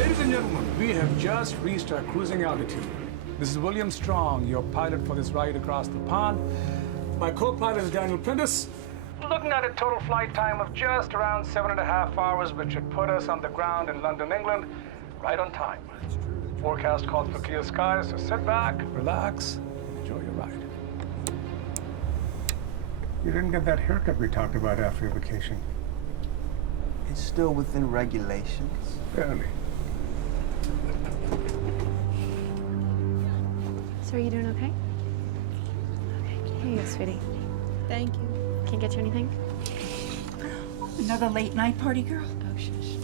Ladies and gentlemen, we have just reached our cruising altitude. This is William Strong, your pilot for this ride across the pond. My co-pilot is Daniel Prentice. Looking at a total flight time of just around 7.5 hours, which should put us on the ground in London, England, right on time. Forecast calls for clear skies, so sit back, relax, and enjoy your ride. You didn't get that haircut we talked about after your vacation. It's still within regulations. Barely. So are you doing okay? Okay, here you go, sweetie. Thank you. Can't get you anything? Another late night party, girl? Oh, shush.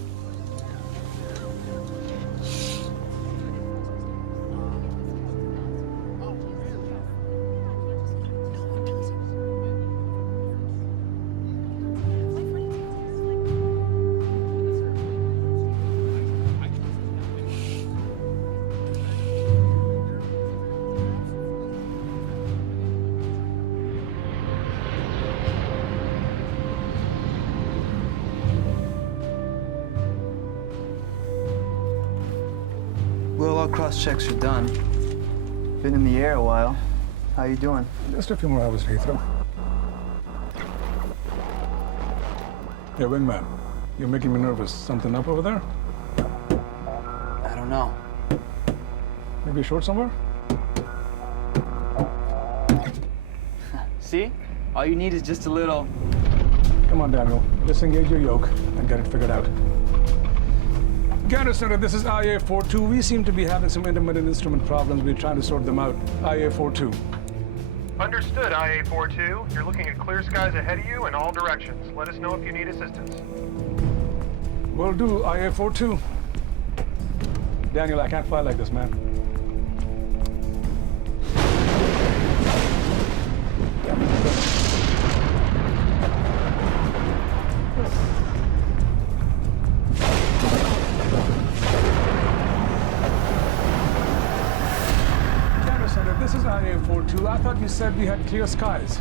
Well, all cross-checks are done. Been in the air a while. How you doing? Just a few more hours, Heathrow. Hey, wingman, you're making me nervous. Something up over there? I don't know. Maybe short somewhere? See? All you need is just a little... Come on, Daniel. Disengage your yoke and get it figured out. Gander Center, this is IA-42. We seem to be having some intermittent instrument problems. We're trying to sort them out. IA-42. Understood, IA-42. You're looking at clear skies ahead of you in all directions. Let us know if you need assistance. Will do, IA-42. Daniel, I can't fly like this, man. This is IA-42. I thought you said we had clear skies.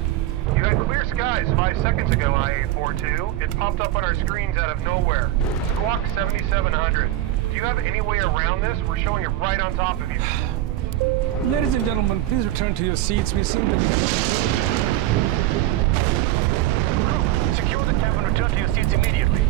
You had clear skies 5 seconds ago, IA-42. It popped up on our screens out of nowhere. Squawk 7700. Do you have any way around this? We're showing it right on top of you. Ladies and gentlemen, please return to your seats. We seem to be... Secure the cabin. Return to your seats immediately.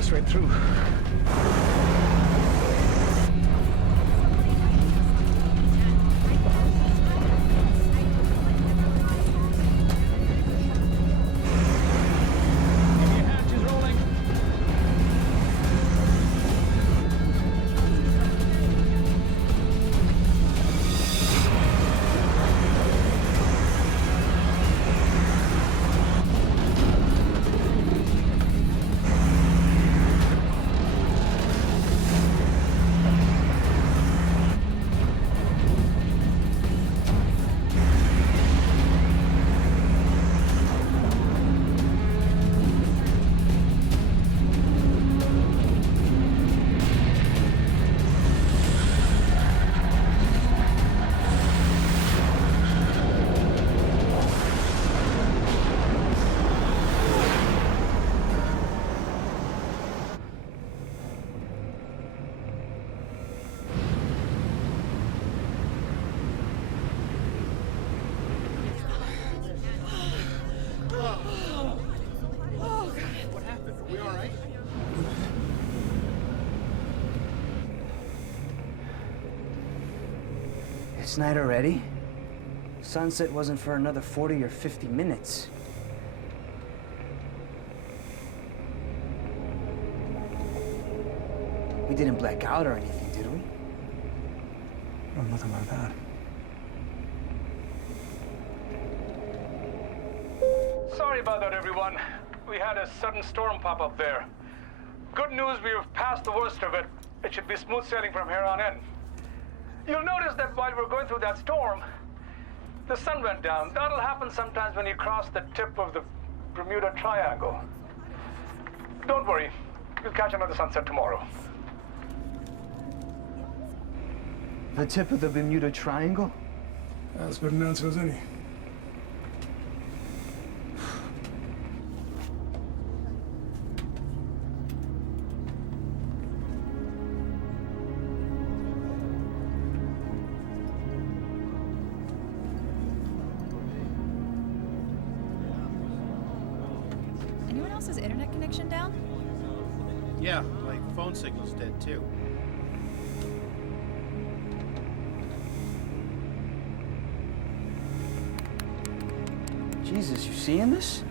Straight through. It's night already. Sunset wasn't for another 40 or 50 minutes. We didn't black out or anything, did we? Oh, nothing like that. Sorry about that, everyone. We had a sudden storm pop up there. Good news, we've passed the worst of it. It should be smooth sailing from here on in. You'll notice that while we're going through that storm, the sun went down. That'll happen sometimes when you cross the tip of the Bermuda Triangle. Don't worry. We'll catch another sunset tomorrow. The tip of the Bermuda Triangle? As good an answer as any. Anyone else's internet connection down? Yeah, my phone signal's dead too. Jesus, you seeing this?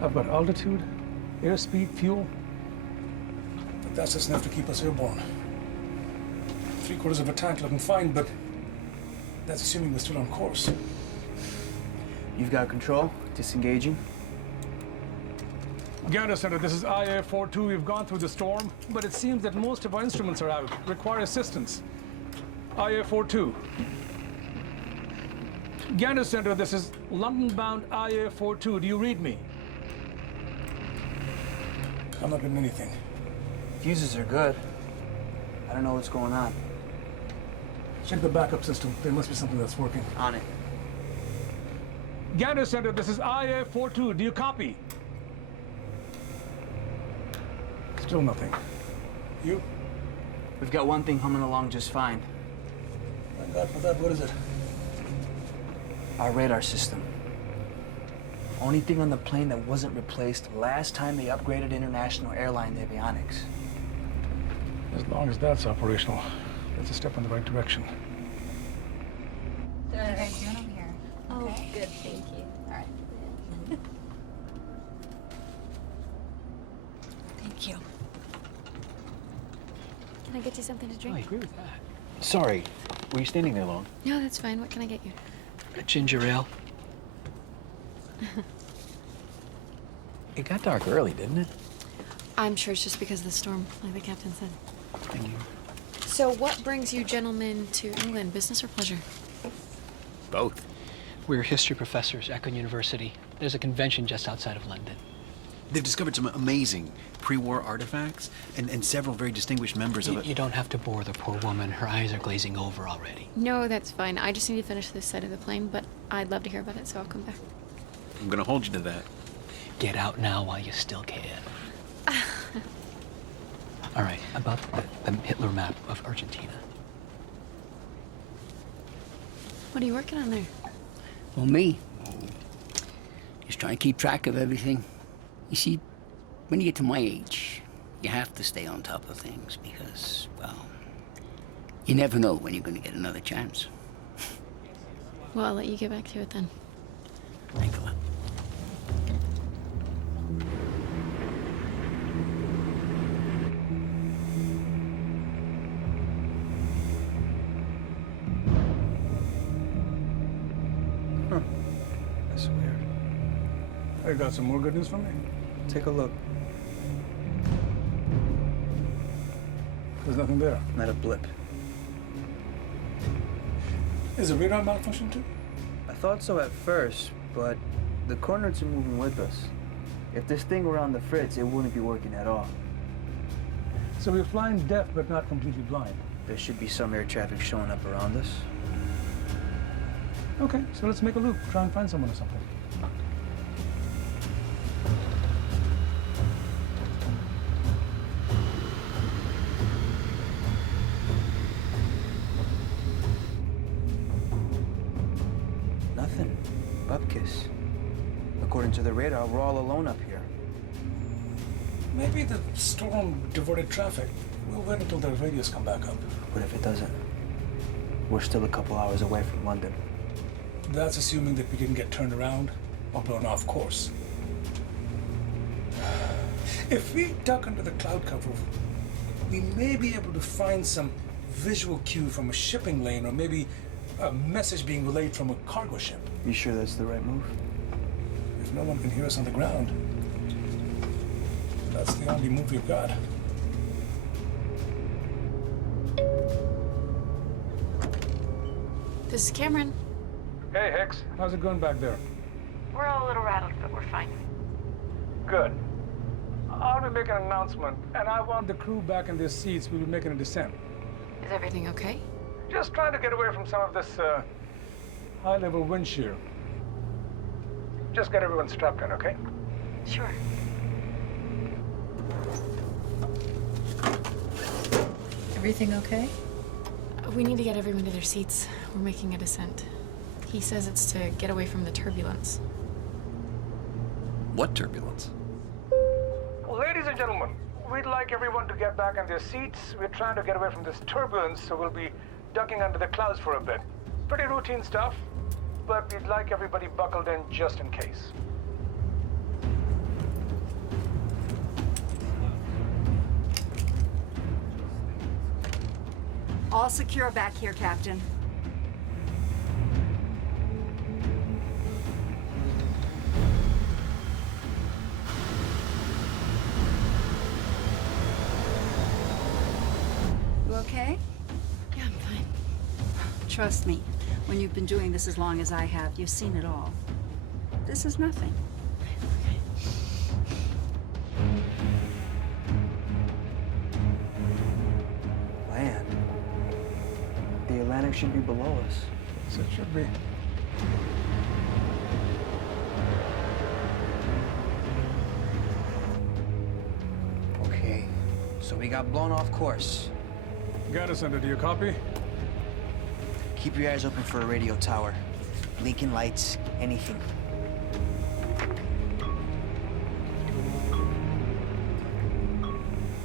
I've got altitude, airspeed, fuel. But that's just enough to keep us airborne. 3/4 of a tank looking fine, but that's assuming we're still on course. You've got control? Disengaging? Gander Center, this is IA-42. We've gone through the storm, but it seems that most of our instruments are out. Require assistance. IA-42. Gander Center, this is London-bound IA-42. Do you read me? I'm not getting anything. Fuses are good. I don't know what's going on. Check the backup system. There must be something that's working. On it. Gander Center, this is IA-42. Do you copy? Still nothing. You? We've got one thing humming along just fine. Thank God for that. What is it? Our radar system. Only thing on the plane that wasn't replaced last time they upgraded International Airline avionics. As long as that's operational, that's a step in the right direction. What are you doing over here? Oh, Okay. good, thank you. All right. Thank you. Can I get you something to drink? I agree with that. Sorry, were you standing there long? No, that's fine. What can I get you? A ginger ale. It got dark early, didn't it? I'm sure it's just because of the storm, like the captain said. Thank you. So what brings you gentlemen to England, business or pleasure? Both. We're history professors, Aqueela University. There's a convention just outside of London. They've discovered some amazing pre-war artifacts and several very distinguished members of it. You don't have to bore the poor woman. Her eyes are glazing over already. No, that's fine. I just need to finish this side of the plane, but I'd love to hear about it, so I'll come back. I'm gonna hold you to that. Get out now while you still can. All right, about the Hitler map of Argentina. What are you working on there? Well, me, just trying to keep track of everything. You see, when you get to my age, you have to stay on top of things because, well, you never know when you're going to get another chance. Well, I'll let you get back to it then. Thanks a lot. That's weird. I got some more good news for me. Take a look. There's nothing there. Not a blip. Is the radar malfunction too? I thought so at first, but the coordinates are moving with us. If this thing were on the fritz, it wouldn't be working at all. So we're flying deaf but not completely blind. There should be some air traffic showing up around us. Okay, so let's make a loop. Try and find someone or something. Nothing. Bupkis. According to the radar, we're all alone up here. Maybe the storm diverted traffic. We'll wait until the radios come back up. What if it doesn't? We're still a couple hours away from London. That's assuming that we didn't get turned around or blown off course. If we duck under the cloud cover, we may be able to find some visual cue from a shipping lane or maybe a message being relayed from a cargo ship. You sure that's the right move? If no one can hear us on the ground, that's the only move we've got. This is Cameron. Hey, Hicks. How's it going back there? We're all a little rattled, but we're fine. Good. I'll be making an announcement, and I want the crew back in their seats. We'll be making a descent. Is everything okay? Just trying to get away from some of this high-level wind shear. Just get everyone strapped in, okay? Sure. Everything okay? We need to get everyone to their seats. We're making a descent. He says it's to get away from the turbulence. What turbulence? Ladies and gentlemen, we'd like everyone to get back in their seats. We're trying to get away from this turbulence, so we'll be ducking under the clouds for a bit. Pretty routine stuff, but we'd like everybody buckled in just in case. All secure back here, Captain. You okay? Yeah, I'm fine. Trust me, when you've been doing this as long as I have, you've seen it all. This is nothing. Land. The Atlantic should be below us. So it should be. Okay, so we got blown off course. Got us under. Do you copy? Keep your eyes open for a radio tower. Blinking lights, anything.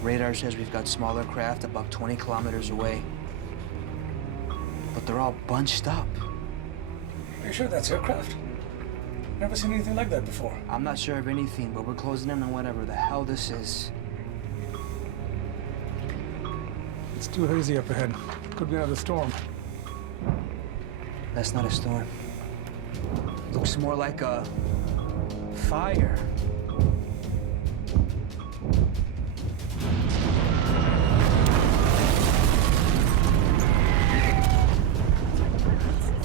Radar says we've got smaller craft about 20 kilometers away. But they're all bunched up. Are you sure that's aircraft? Never seen anything like that before. I'm not sure of anything, but we're closing in on whatever the hell this is. It's too hazy up ahead. Could be another storm. That's not a storm. Looks more like a fire.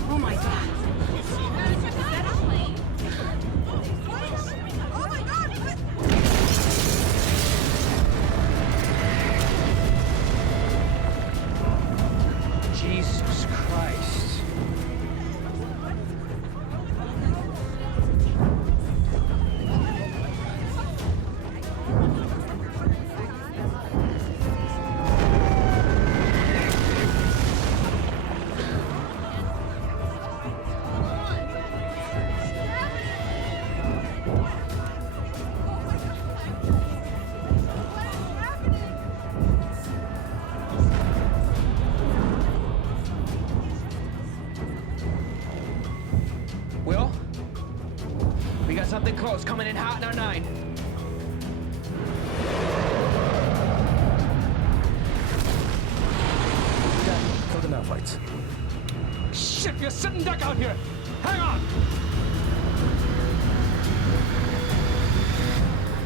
Oh my God. Jesus Christ. Will? We got something close, coming in hot in our 9. Kill the nav lights. Shit, you're sitting duck out here. Hang on.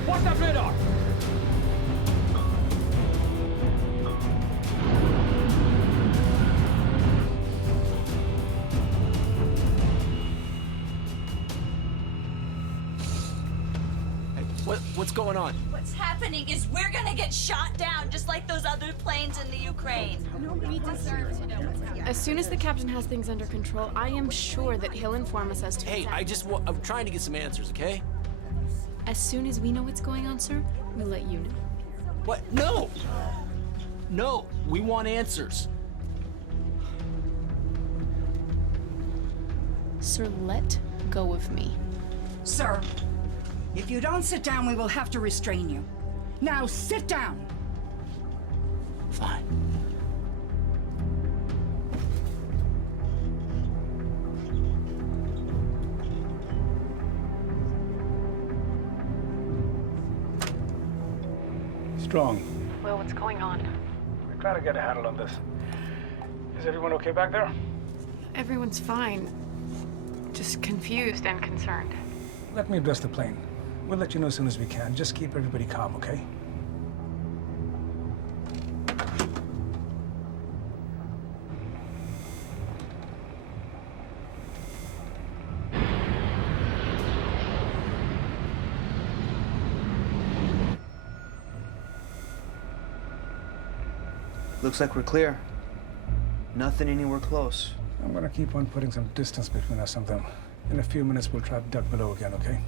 What's that radar? What's going on? What's happening is we're gonna get shot down just like those other planes in the Ukraine. We deserve to know what's happening. As soon as the captain has things under control, I am sure that he'll inform us as to Hey, I'm trying to get some answers, okay? As soon as we know what's going on, sir, we'll let you know. What? No! No, we want answers. Sir, let go of me. Sir, if you don't sit down, we will have to restrain you. Now sit down. Fine. Strong. Well, what's going on? We're trying to get a handle on this. Is everyone okay back there? Everyone's fine. Just confused and concerned. Let me address the plane. We'll let you know as soon as we can. Just keep everybody calm, okay? Looks like we're clear. Nothing anywhere close. I'm gonna keep on putting some distance between us and them. In a few minutes, we'll try to duck below again, okay?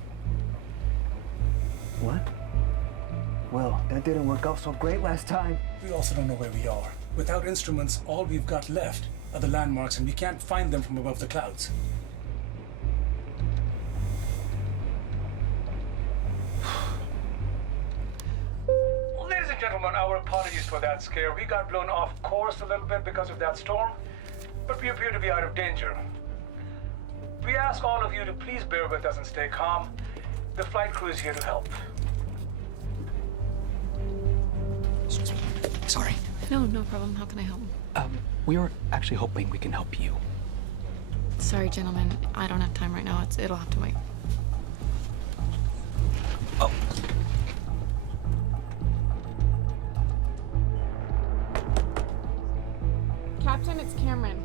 What? Well, that didn't work out so great last time. We also don't know where we are. Without instruments, all we've got left are the landmarks, and we can't find them from above the clouds. Ladies and gentlemen, our apologies for that scare. We got blown off course a little bit because of that storm, but we appear to be out of danger. We ask all of you to please bear with us and stay calm. The flight crew is here to help. Sorry. No problem. How can I help? We were actually hoping we can help you. Sorry, gentlemen. I don't have time right now. It'll have to wait. Oh. Captain, it's Cameron.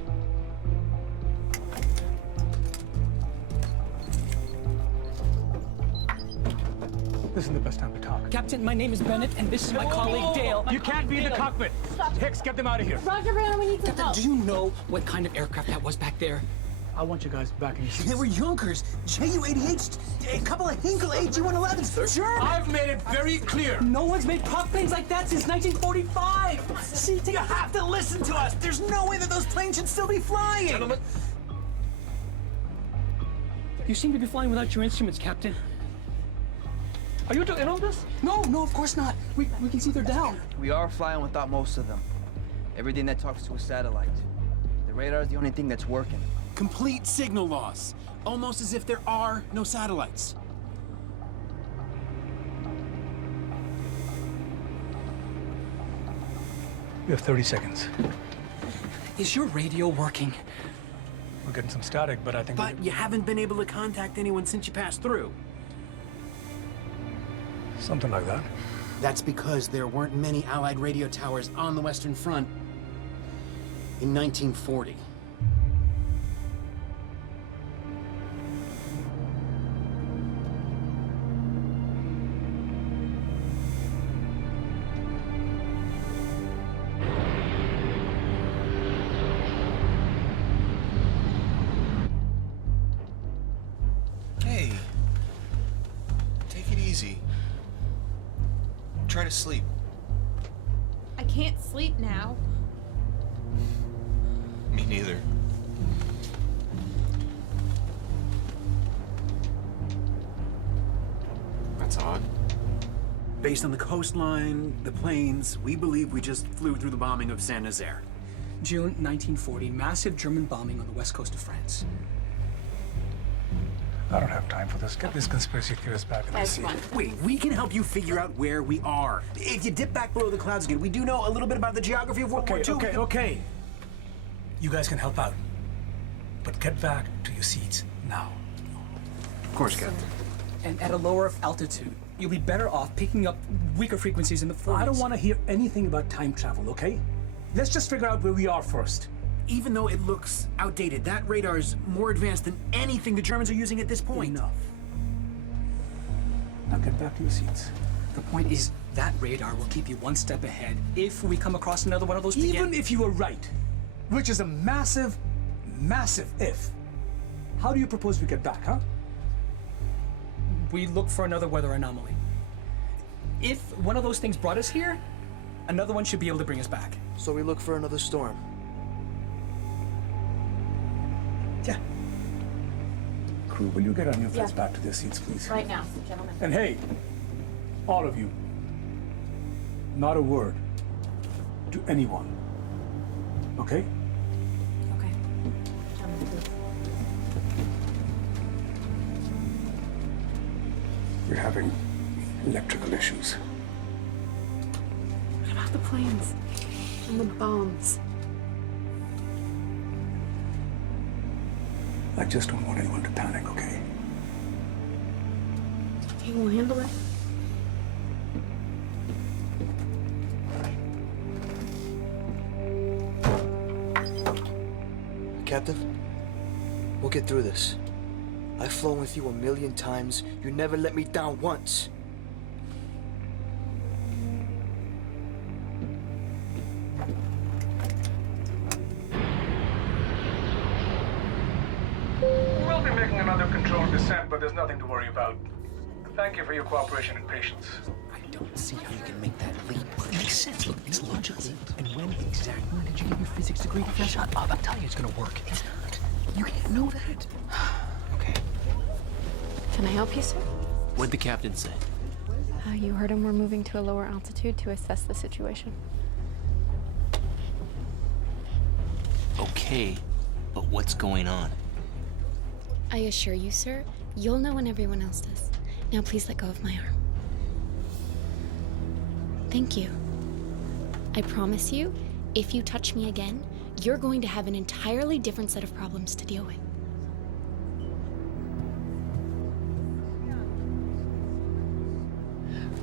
This isn't the best time to talk. Captain, my name is Bennett, and this is my colleague Dale. You can't be in the cockpit. Hicks, get them out of here. Roger, Faran, we need some help. Do you know what kind of aircraft that was back there? I want you guys back in your seats. They were Junkers, Ju-88s, a couple of Hinkle AG-111s. Sure. I've made it very clear. No one's made prop planes like that since 1945. See, You have to listen to us. There's no way that those planes should still be flying. Gentlemen. You seem to be flying without your instruments, Captain. Are you in on this? No, of course not. We can see they're down. We are flying without most of them. Everything that talks to a satellite. The radar is the only thing that's working. Complete signal loss. Almost as if there are no satellites. You have 30 seconds. Is your radio working? We're getting some static, but I think But you haven't been able to contact anyone since you passed through. something like that. That's because there weren't many Allied radio towers on the Western Front in 1940. Hey, take it easy. Try to sleep. I can't sleep now. Me neither. That's odd. Based on the coastline, the plains, we believe we just flew through the bombing of Saint-Nazaire. June 1940, massive German bombing on the west coast of France. I don't have time for this. Get these conspiracy theorists back in the seat. Wait, we can help you figure out where we are. If you dip back below the clouds again, we do know a little bit about the geography of World War II. Okay. You guys can help out. But get back to your seats now. Of course, Captain. And at a lower altitude, you'll be better off picking up weaker frequencies in the 40s. I don't want to hear anything about time travel, okay? Let's just figure out where we are first. Even though it looks outdated, that radar's more advanced than anything the Germans are using at this point. Enough. Now get back to your seats. The point is, that radar will keep you one step ahead if we come across another one of those Even if you were right, which is a massive, massive if, how do you propose we get back, huh? we look for another weather anomaly. If one of those things brought us here, another one should be able to bring us back. So we look for another storm. Yeah. Crew, will you get our new friends back to their seats, please? Right now, gentlemen. And hey, all of you, not a word to anyone. Okay? Okay. Gentlemen, please. We're having electrical issues. What about the planes? And the bombs? I just don't want anyone to panic, okay? He will handle it. Captain, we'll get through this. I've flown with you 1,000,000 times. You never let me down once. We'll be making another controlled descent, but there's nothing to worry about. Thank you for your cooperation and patience. I don't see how you can make that leap. It makes sense. Look, it's logical. And when exactly did you get your physics degree? Shut up. I'm telling you it's gonna work. It's not. You can't know that. Okay. Can I help you, sir? What'd the captain say? You heard him. We're moving to a lower altitude to assess the situation. Okay, but what's going on? I assure you, sir, you'll know when everyone else does. Now please let go of my arm. Thank you. I promise you, if you touch me again, you're going to have an entirely different set of problems to deal with.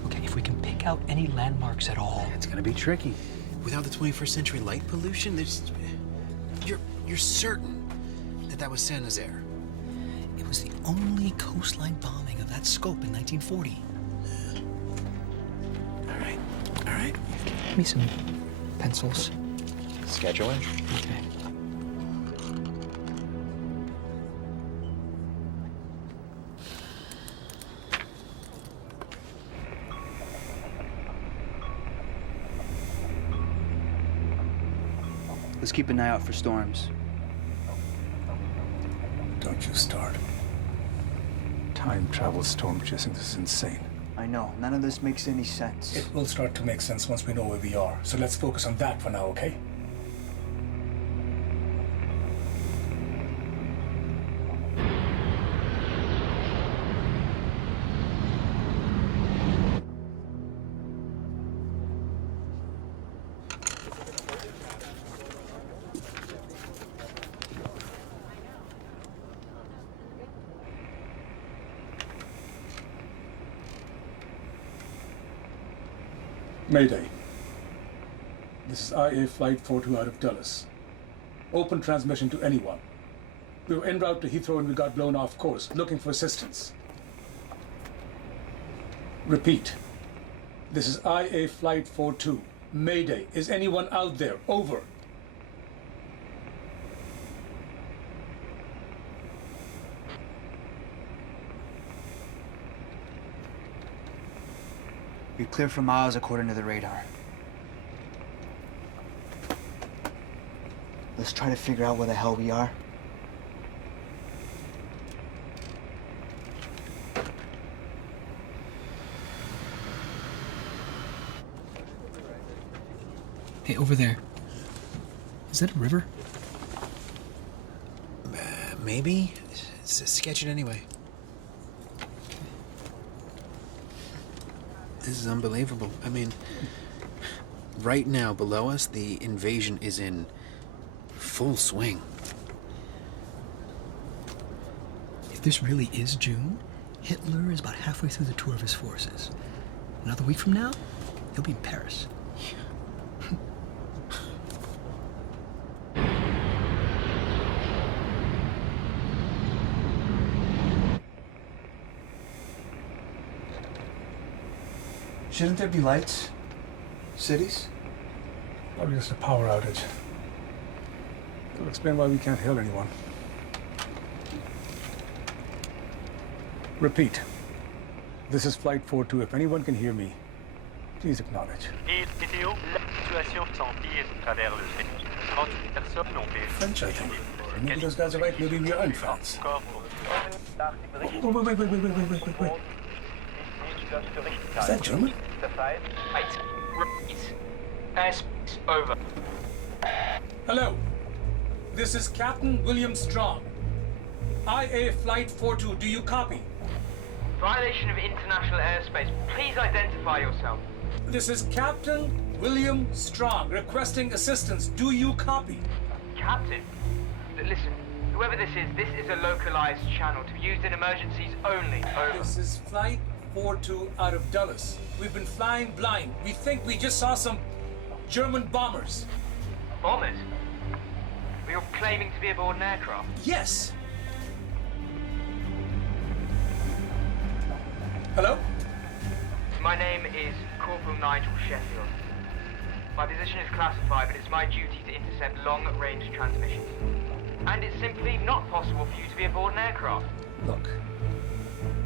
Okay, if we can pick out any landmarks at all. It's gonna be tricky. Without the 21st century light pollution, you're certain that was San Nazaire. It was the only coastline bombing of that scope in 1940. All right. Give me some pencils. Scheduling? Okay. Let's keep an eye out for storms. Don't you start. Time travel storm chasing, this is insane. I know, none of this makes any sense. It will start to make sense once we know where we are. So let's focus on that for now, okay? Mayday. This is IA Flight 42 out of Dulles. Open transmission to anyone. We were en route to Heathrow and we got blown off course, looking for assistance. Repeat. This is IA Flight 42. Mayday. Is anyone out there? Over. You're clear for miles according to the radar. Let's try to figure out where the hell we are. Hey, over there. Is that a river? Maybe. Sketch it anyway. This is unbelievable. I mean, right now below us, the invasion is in full swing. If this really is June, Hitler is about halfway through the tour of his forces. Another week from now, he'll be in Paris. Shouldn't there be lights? Cities? Probably just a power outage. It'll explain why we can't hail anyone. Repeat. This is Flight 42. If anyone can hear me, please acknowledge. French, I think. Maybe those guys are right. Maybe we are in France. Oh, wait. Is that German? Over. Hello. This is Captain William Strong. IA Flight 42. Do you copy? Violation of international airspace. Please identify yourself. This is Captain William Strong requesting assistance. Do you copy? Captain, listen, Whoever this is a localized channel to be used in emergencies only. Over. This is Flight 42 out of Dulles. We've been flying blind. We think we just saw some German bombers. Bombers? Were you claiming to be aboard an aircraft? Yes. Hello? My name is Corporal Nigel Sheffield. My position is classified, but it's my duty to intercept long-range transmissions. And it's simply not possible for you to be aboard an aircraft. Look,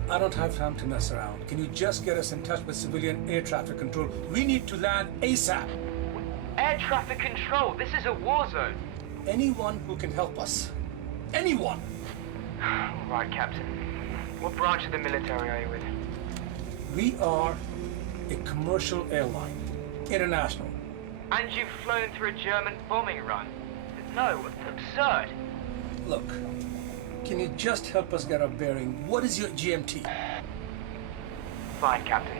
I don't have time to mess around. Can you just get us in touch with civilian air traffic control? We need to land ASAP. Air traffic control? This is a war zone. Anyone who can help us. Anyone! All right, Captain. What branch of the military are you with? We are a commercial airline. International. And you've flown through a German bombing run? No, absurd. Look, can you just help us get our bearing? What is your GMT? Fine, Captain.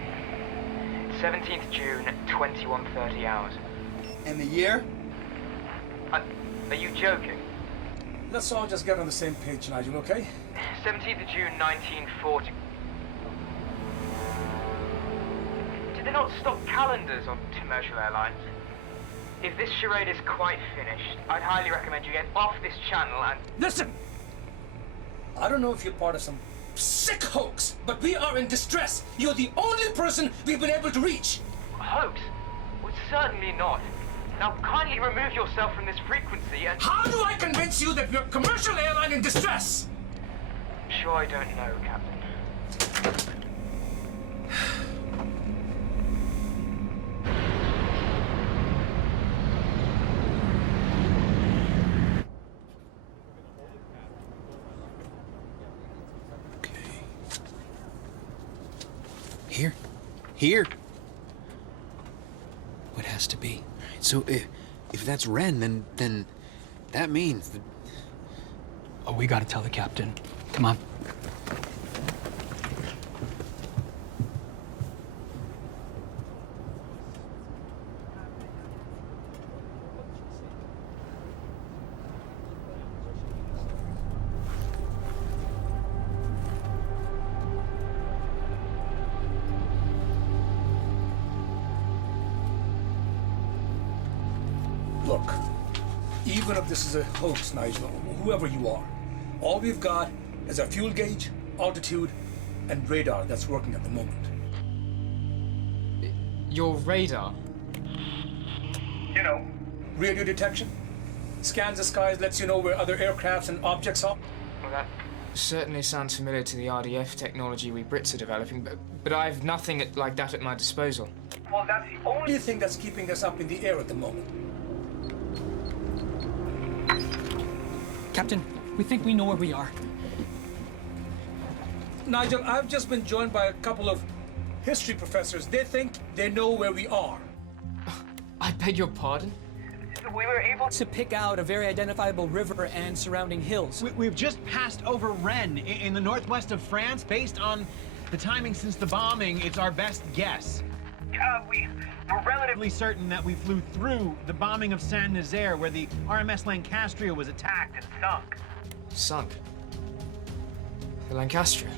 17th June, 21:30 hours. And the year? Are you joking? Let's all just get on the same page, Nigel, okay? 17th of June, 1940. Did they not stock calendars on commercial airlines? If this charade is quite finished, I'd highly recommend you get off this channel and... Listen! I don't know if you're part of some sick hoax, but we are in distress. You're the only person we've been able to reach. Hoax? Well, certainly not. Now, kindly remove yourself from this frequency and... How do I convince you that we're a commercial airline in distress? Sure, I don't know, Captain. Here. What has to be? So if that's Ren, then that means that... Oh, we gotta tell the captain. Come on. Look, even if this is a hoax, Nigel, whoever you are, all we've got is our fuel gauge, altitude, and radar that's working at the moment. Your radar? You know, radio detection. Scans the skies, lets you know where other aircrafts and objects are. Well, that certainly sounds familiar to the RDF technology we Brits are developing, but I've nothing like that at my disposal. Well, that's the only thing that's keeping us up in the air at the moment. Captain, we think we know where we are. Nigel, I've just been joined by a couple of history professors. They think they know where we are. I beg your pardon? We were able to pick out a very identifiable river and surrounding hills. We've just passed over Rennes in the northwest of France. Based on the timing since the bombing, it's our best guess. We're relatively certain that we flew through the bombing of Saint-Nazaire, where the RMS Lancastria was attacked and sunk. Sunk? The Lancastria?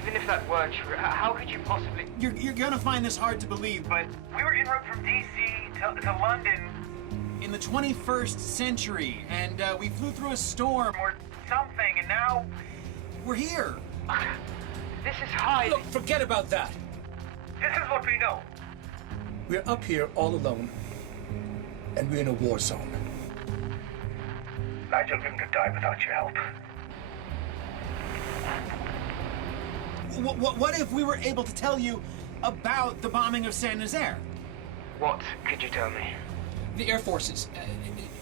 Even if that were true, how could you possibly... You're gonna find this hard to believe, but we were en route from D.C. to London in the 21st century, and we flew through a storm or something, and now we're here. This is high... Look, forget about that. This is what we know. We're up here all alone, and we're in a war zone. Nigel couldn't die without your help. What if we were able to tell you about the bombing of Saint-Nazaire? What could you tell me? The Air Forces.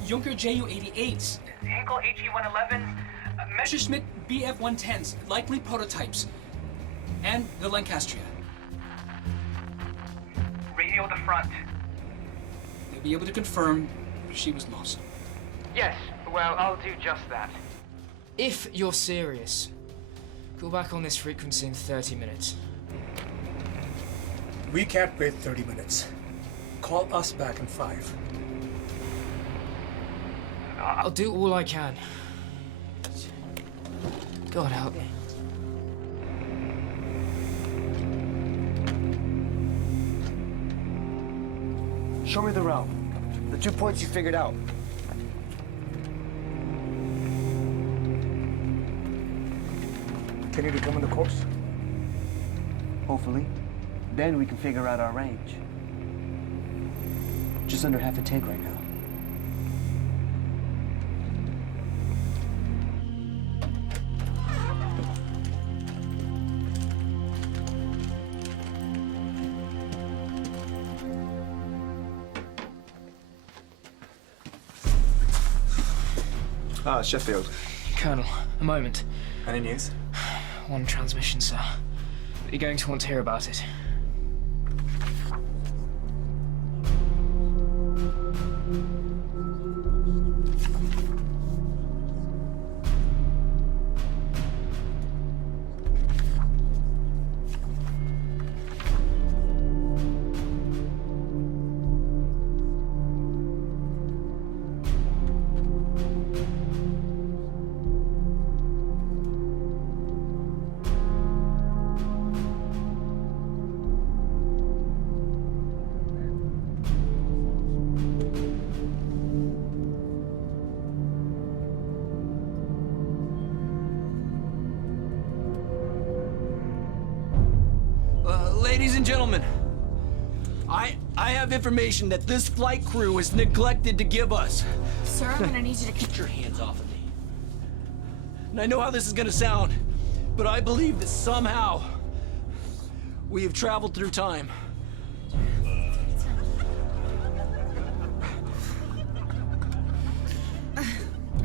Junker Ju-88s. Hinkle HE-111s. Messerschmitt BF-110s, likely prototypes. And the Lancastria. Radio the front. They'll be able to confirm she was lost. Yes, well, I'll do just that. If you're serious, call back on this frequency in 30 minutes. We can't wait 30 minutes. Call us back in 5. I'll do all I can. God help me. Show me the route. The 2 points you figured out. Continue to come on the course? Hopefully. Then we can figure out our range. Just under half a tank right now. Ah, Sheffield. Colonel, a moment. Any news? One transmission, sir. But you're going to want to hear about it. Ladies and gentlemen, I have information that this flight crew has neglected to give us. Sir, I'm gonna need you to Keep your hands off of me. And I know how this is gonna sound, but I believe that somehow we have traveled through time.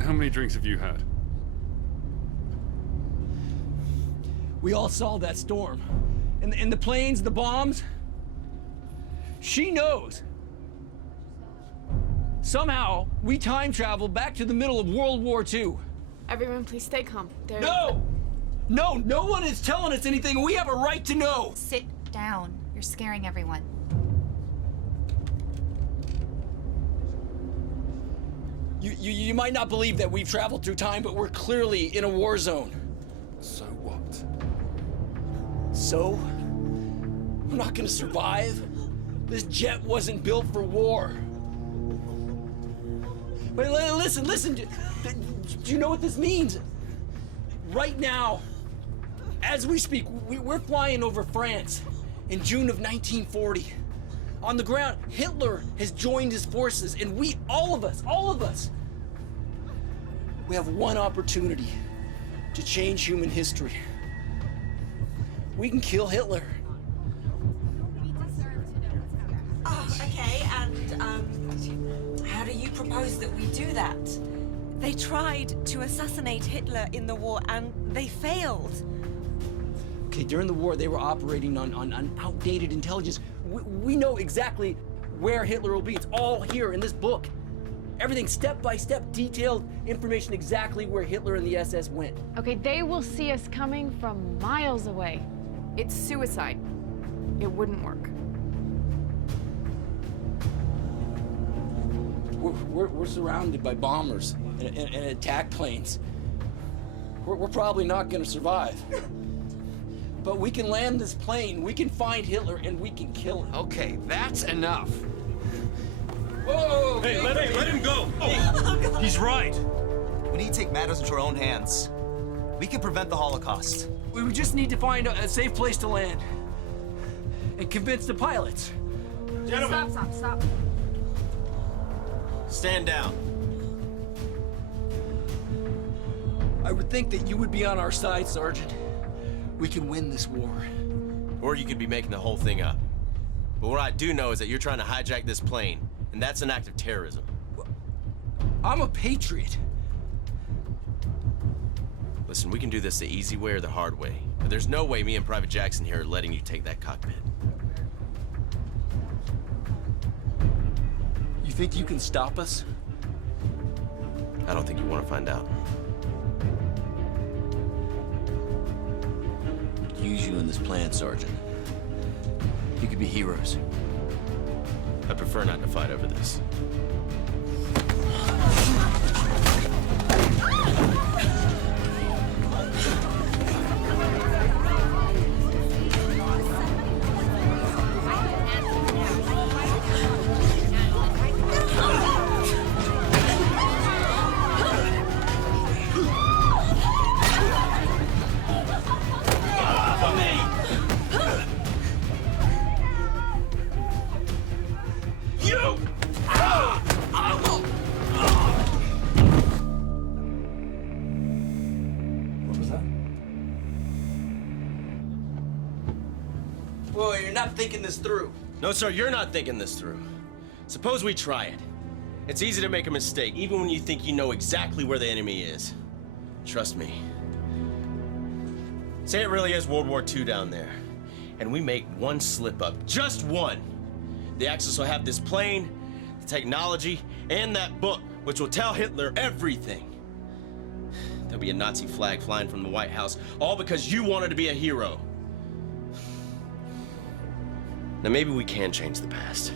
How many drinks have you had? We all saw that storm. And the planes, the bombs. She knows. Somehow, we time travel back to the middle of World War II. Everyone, please stay calm. No! No one is telling us anything. We have a right to know. Sit down. You're scaring everyone. You might not believe that we've traveled through time, but we're clearly in a war zone. So what? So? I'm not gonna survive. This jet wasn't built for war. But listen. Do you know what this means? Right now, as we speak, we're flying over France in June of 1940. On the ground, Hitler has joined his forces, and we, all of us, we have one opportunity to change human history. We can kill Hitler. Oh, okay, and how do you propose that we do that? They tried to assassinate Hitler in the war and they failed. Okay, during the war, they were operating on outdated intelligence. We know exactly where Hitler will be. It's all here in this book. Everything step by step, detailed information exactly where Hitler and the SS went. Okay, they will see us coming from miles away. It's suicide. It wouldn't work. We're surrounded by bombers and attack planes. We're probably not gonna survive. But we can land this plane, we can find Hitler, and we can kill him. Okay, that's enough. Whoa! Hey, let him go! Oh, he's right. We need to take matters into our own hands. We can prevent the Holocaust. We just need to find a safe place to land. And convince the pilots. Gentlemen. Stop. Stand down. I would think that you would be on our side, Sergeant. We can win this war. Or you could be making the whole thing up. But what I do know is that you're trying to hijack this plane, and that's an act of terrorism. I'm a patriot. Listen, we can do this the easy way or the hard way. But there's no way me and Private Jackson here are letting you take that cockpit. You think you can stop us? I don't think you want to find out. Use you in this plan, Sergeant. You could be heroes. I prefer not to fight over this. Whoa, you're not thinking this through. No, sir, you're not thinking this through. Suppose we try it. It's easy to make a mistake, even when you think you know exactly where the enemy is. Trust me. Say it really is World War II down there, and we make one slip up, just one. The Axis will have this plane, the technology, and that book, which will tell Hitler everything. There'll be a Nazi flag flying from the White House, all because you wanted to be a hero. Now maybe we can change the past,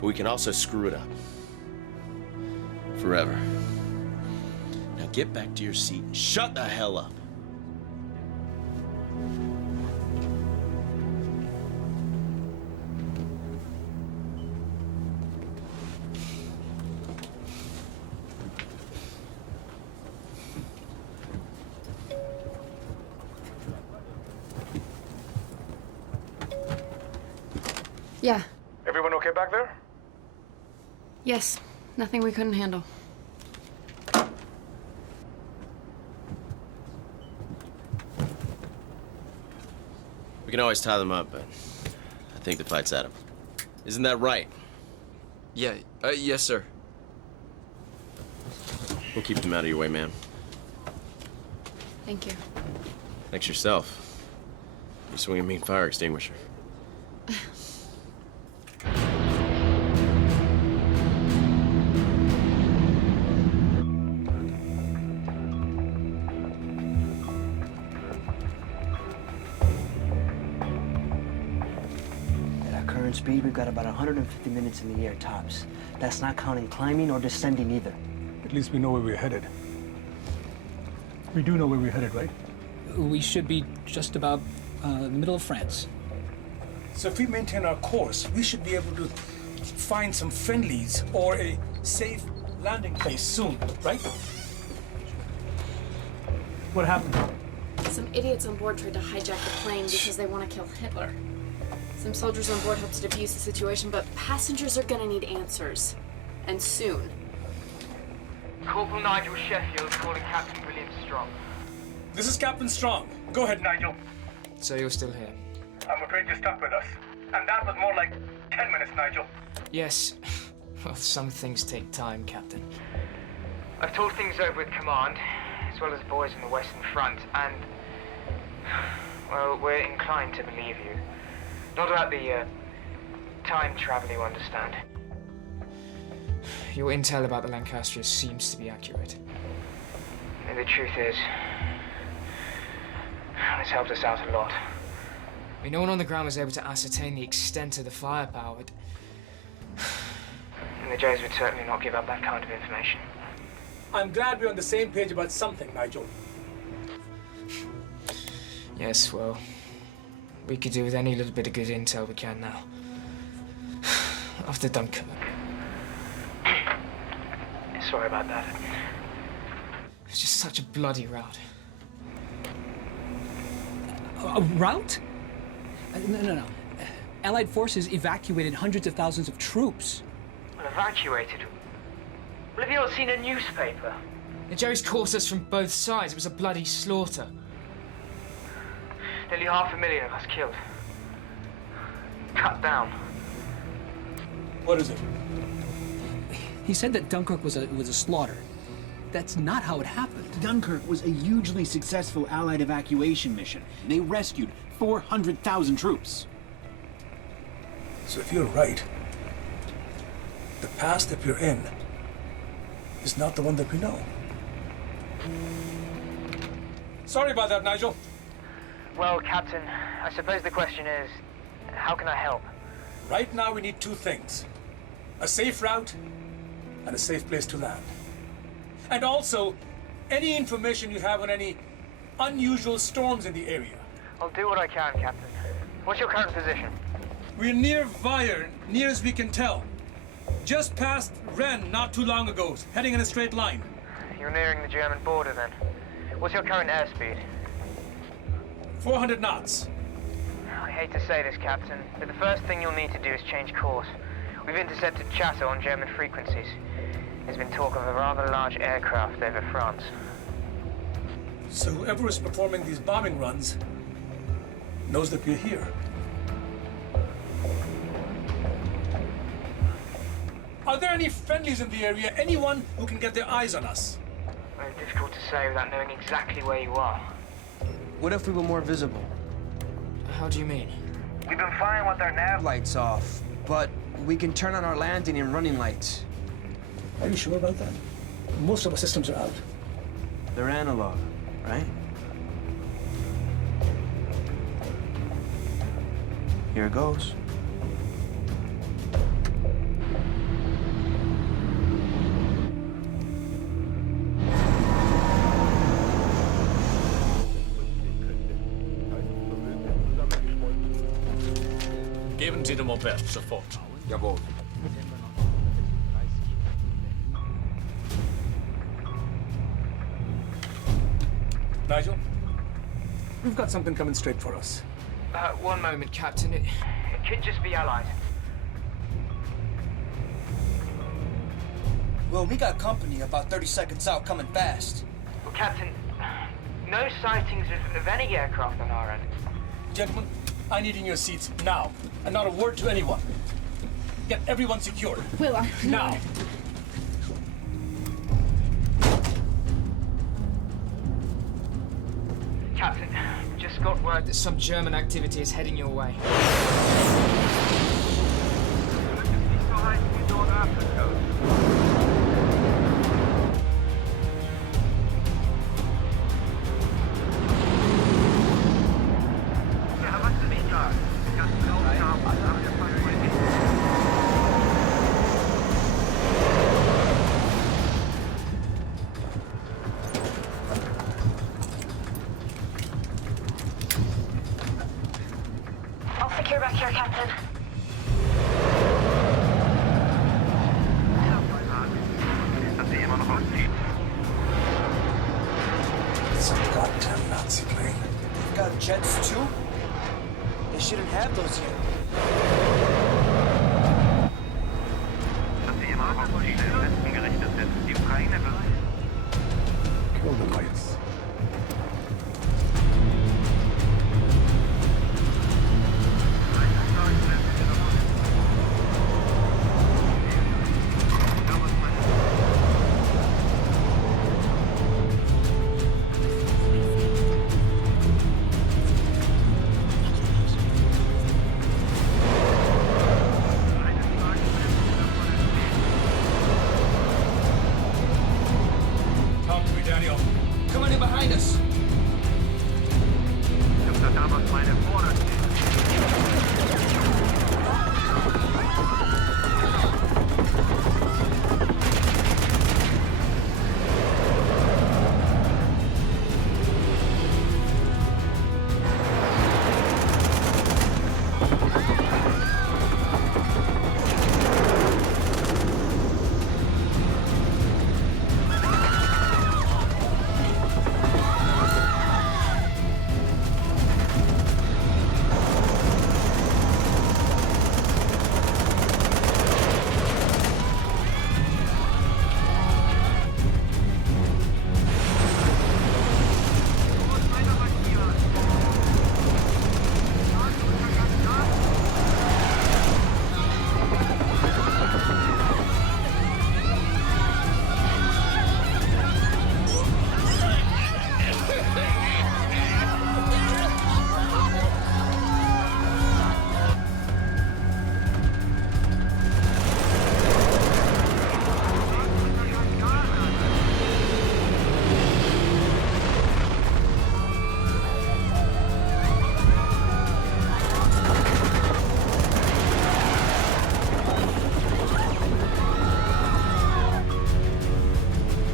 but we can also screw it up. Forever. Now get back to your seat and shut the hell up. Yeah. Everyone okay back there? Yes. Nothing we couldn't handle. We can always tie them up, but I think the fight's at them. Isn't that right? Yeah, yes, sir. We'll keep them out of your way, man. Thank you. Thanks yourself. You swing a mean fire extinguisher. Speed, we've got about 150 minutes in the air, tops. That's not counting climbing or descending either. At least we know where we're headed. We do know where we're headed, right? We should be just about the middle of France. So if we maintain our course, we should be able to find some friendlies or a safe landing place soon, right? What happened? Some idiots on board tried to hijack the plane because they want to kill Hitler. Some soldiers on board hope to defuse the situation, but passengers are gonna need answers. And soon. Corporal Nigel Sheffield calling Captain William Strong. This is Captain Strong. Go ahead, Nigel. So you're still here? I'm afraid you're stuck with us. And that was more like 10 minutes, Nigel. Yes. Well, some things take time, Captain. I've talked things over with command, as well as the boys on the Western Front, and... well, we're inclined to believe you. Not about the, time travel, you understand. Your intel about the Lancastrians seems to be accurate. And the truth is, it's helped us out a lot. I mean, no one on the ground was able to ascertain the extent of the firepower, but... and the Jays would certainly not give up that kind of information. I'm glad we're on the same page about something, Nigel. Yes, well... we could do with any little bit of good intel we can now. After Dunkirk. Sorry about that. It's just such a bloody rout. A rout? No. Allied forces evacuated hundreds of thousands of troops. Well, evacuated? Well, have you not seen a newspaper? The Jerry's caught us from both sides. It was a bloody slaughter. Nearly 500,000 of us killed. Cut down. What is it? He said that Dunkirk was a slaughter. That's not how it happened. Dunkirk was a hugely successful Allied evacuation mission. They rescued 400,000 troops. So if you're right, the past that we're in is not the one that we know. Sorry about that, Nigel. Well, Captain, I suppose the question is, how can I help? Right now we need two things. A safe route and a safe place to land. And also, any information you have on any unusual storms in the area. I'll do what I can, Captain. What's your current position? We're near Weyer, near as we can tell. Just past Rennes not too long ago, heading in a straight line. You're nearing the German border, then. What's your current airspeed? 400 knots. I hate to say this, Captain, but the first thing you'll need to do is change course. We've intercepted chatter on German frequencies. There's been talk of a rather large aircraft over France. So whoever is performing these bombing runs knows that we're here. Are there any friendlies in the area? Anyone who can get their eyes on us? Very difficult to say without knowing exactly where you are. What if we were more visible? How do you mean? We've been flying with our nav Lights off, but we can turn on our landing and running lights. Are you sure about that? Most of our systems are out. They're analog, right? Here goes. Geben Sie dem Moped sofort. Jawohl. Nigel, we've got something coming straight for us. One moment, Captain. It could just be allies. Well, we got company about 30 seconds out, coming fast. Well, Captain, no sightings of any aircraft on our end. Gentlemen, I need in your seats now, and not a word to anyone. Get everyone secured. Will, Now. Captain, just got word That some German activity is heading your way. I'll secure back here, Captain. Some goddamn Nazi plane. We've got jets too? They shouldn't have those yet. Kill the lights. Talk to me, Daniel. Coming in behind us.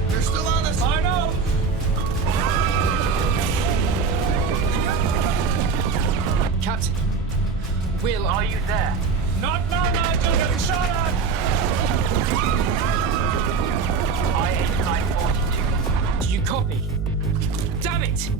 They're still on us. I know. Captain! Will, Are you there? Not now, Nigel. Getting shot at. IH-942. do you copy? Damn it!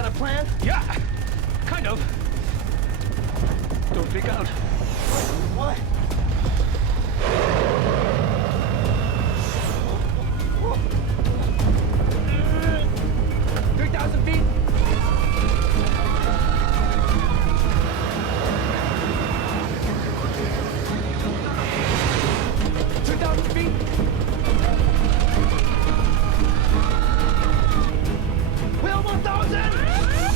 that a plan? Yeah, kind of. Don't freak out. What? 3,000 feet. 2,000 feet. Will 1,000.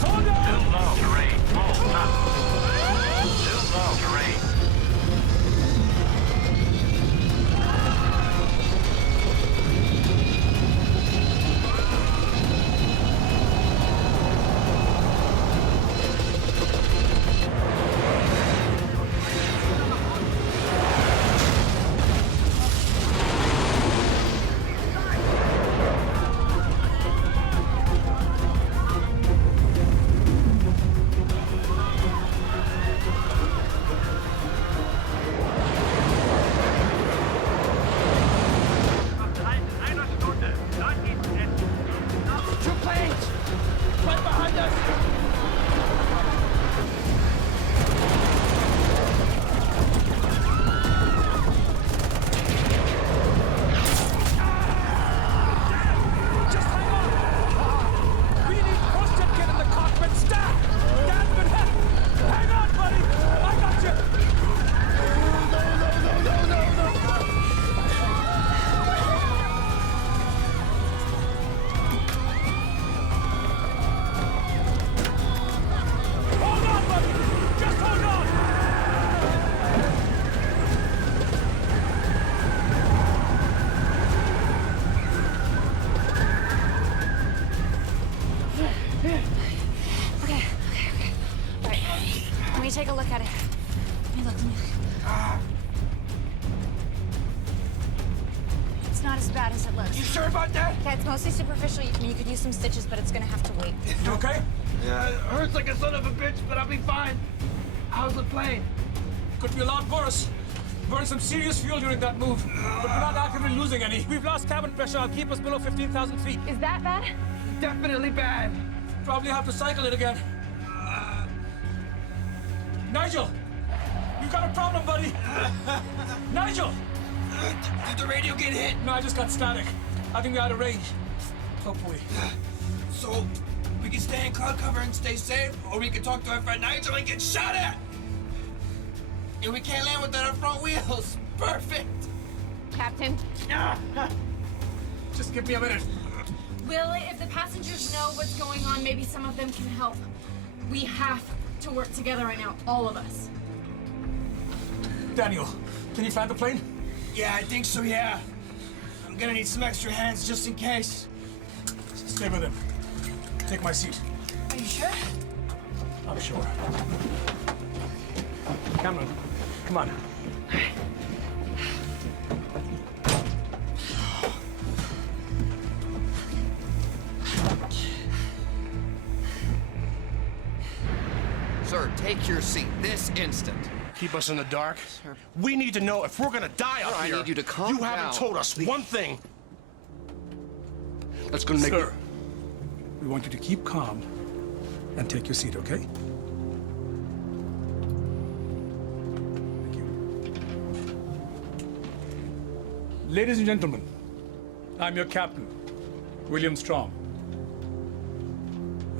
Hold on. Too low terrain. Full stop. Too low terrain. Take a look at it. Let me look. It's not as bad as it looks. You sure about that? Yeah, it's mostly superficial. You could use some stitches, but it's gonna have to wait. You okay? Yeah, it hurts like a son of a bitch, but I'll be fine. How's the plane? Could be a lot worse. Burned some serious fuel during that move, but we're not actively losing any. We've lost cabin pressure. I'll keep us below 15,000 feet. Is that bad? Definitely bad. Probably have to cycle it again. Nigel! You got a problem, buddy! Nigel! Did the radio get hit? No, I just got static. I think we're out of range. Hopefully. So, we can stay in cloud cover and stay safe, or we can talk to our friend Nigel and get shot at! And we can't land without our front wheels. Perfect! Captain? Just give me a minute. Will, if the passengers know what's going on, maybe some of them can help. We have to work together right now, all of us. Daniel, can you find the plane? Yeah, I think so, yeah. I'm gonna need some extra hands just in case. Stay with him. Take my seat. Are you sure? I'm sure. Cameron, come on. Sir, take your seat this instant. Keep us in the dark? We need to know if we're gonna die up Sir, here. I need you to calm You haven't down. told us one thing. That's gonna make Sir, we want you to keep calm and take your seat, okay? Thank you. Ladies and gentlemen, I'm your captain, William Strong.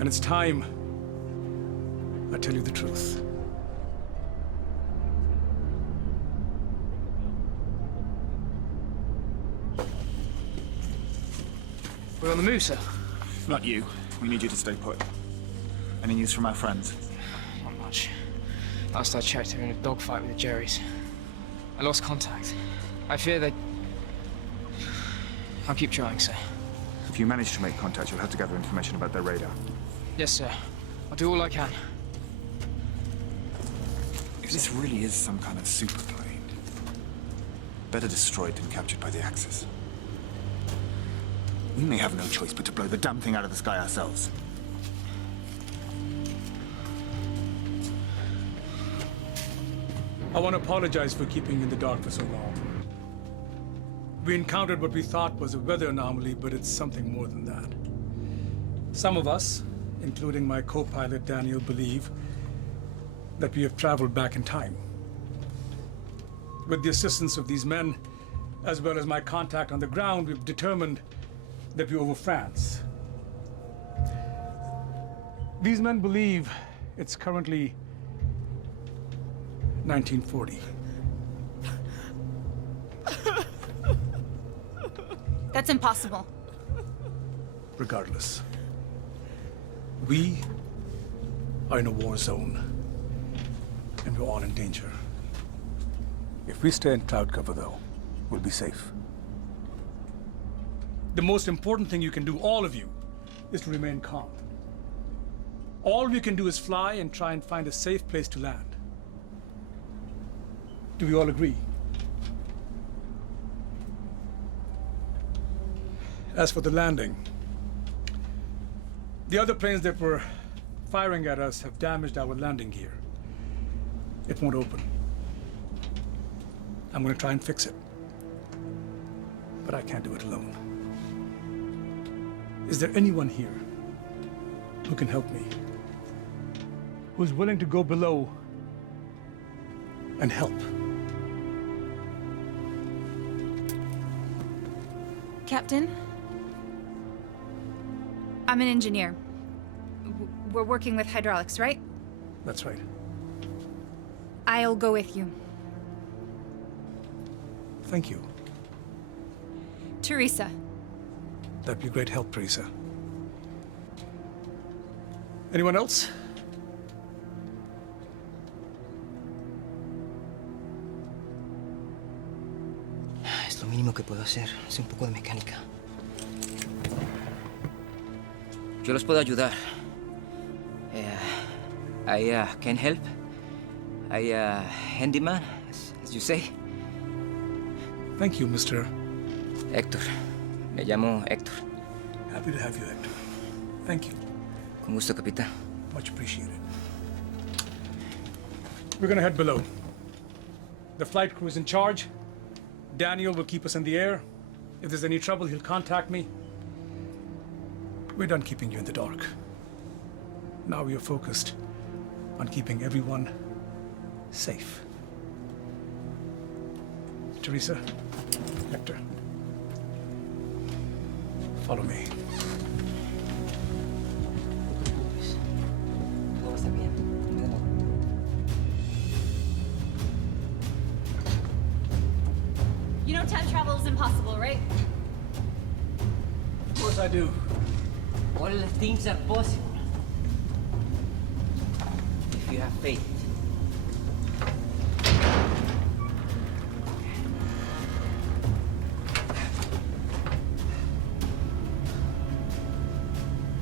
And it's time I tell you the truth. We're on the move, sir. Not you. We need you to stay put. Any news from our friends? Not much. Last I checked, they were in a dogfight with the Jerrys. I lost contact. I fear they... I'll keep trying, sir. If you manage to make contact, you'll have to gather information about their radar. Yes, sir. I'll do all I can. If this really is some kind of super plane, better destroyed than captured by the Axis. We may have no choice but to blow the damn thing out of the sky ourselves. I want to apologize for keeping you in the dark for so long. We encountered what we thought was a weather anomaly, but it's something more than that. Some of us, including my co-pilot Daniel, believe that we have traveled back in time. With the assistance of these men, as well as my contact on the ground, we've determined that we're over France. These men believe it's currently 1940. That's impossible. Regardless, we are in a war zone, and we're all in danger. If we stay in cloud cover, though, we'll be safe. The most important thing you can do, all of you, is to remain calm. All we can do is fly and try and find a safe place to land. Do we all agree? As for the landing, the other planes that were firing at us have damaged our landing gear. It won't open. I'm going to try and fix it. But I can't do it alone. Is there anyone here who can help me? Who's willing to go below and help? Captain? I'm an engineer. We're working with hydraulics, right? That's right. I'll go with you. Thank you. Teresa. That'd be great help, Teresa. Anyone else? Es lo mínimo que puedo hacer. Sé un poco de mecánica. Yo los puedo ayudar. I can help. I handyman, as you say. Thank you, Mr. Héctor. Me llamo Héctor. Happy to have you, Hector. Thank you. Con gusto, capitán. Much appreciated. We're gonna head below. The flight crew is in charge. Daniel will keep us in the air. If there's any trouble, he'll contact me. We're done keeping you in the dark. Now we are focused on keeping everyone safe. Teresa, Hector, follow me. You know time travel is impossible, right? Of course I do. All things are possible. If you have faith.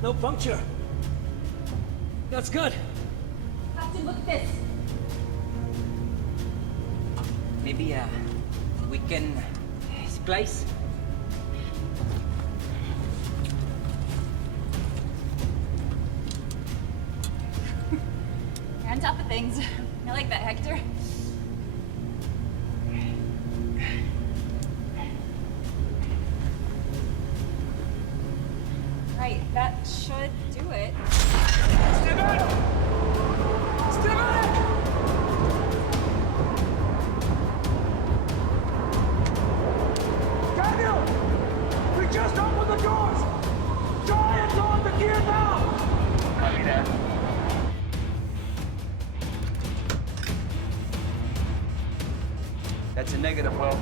No puncture. That's good. Captain, look at this. Maybe we can splice. You're on top of things. I like that, Hector. Right, that should do it. Daniel! We just opened the doors! Try and lower the gear now! Copy that. That's a negative, Will.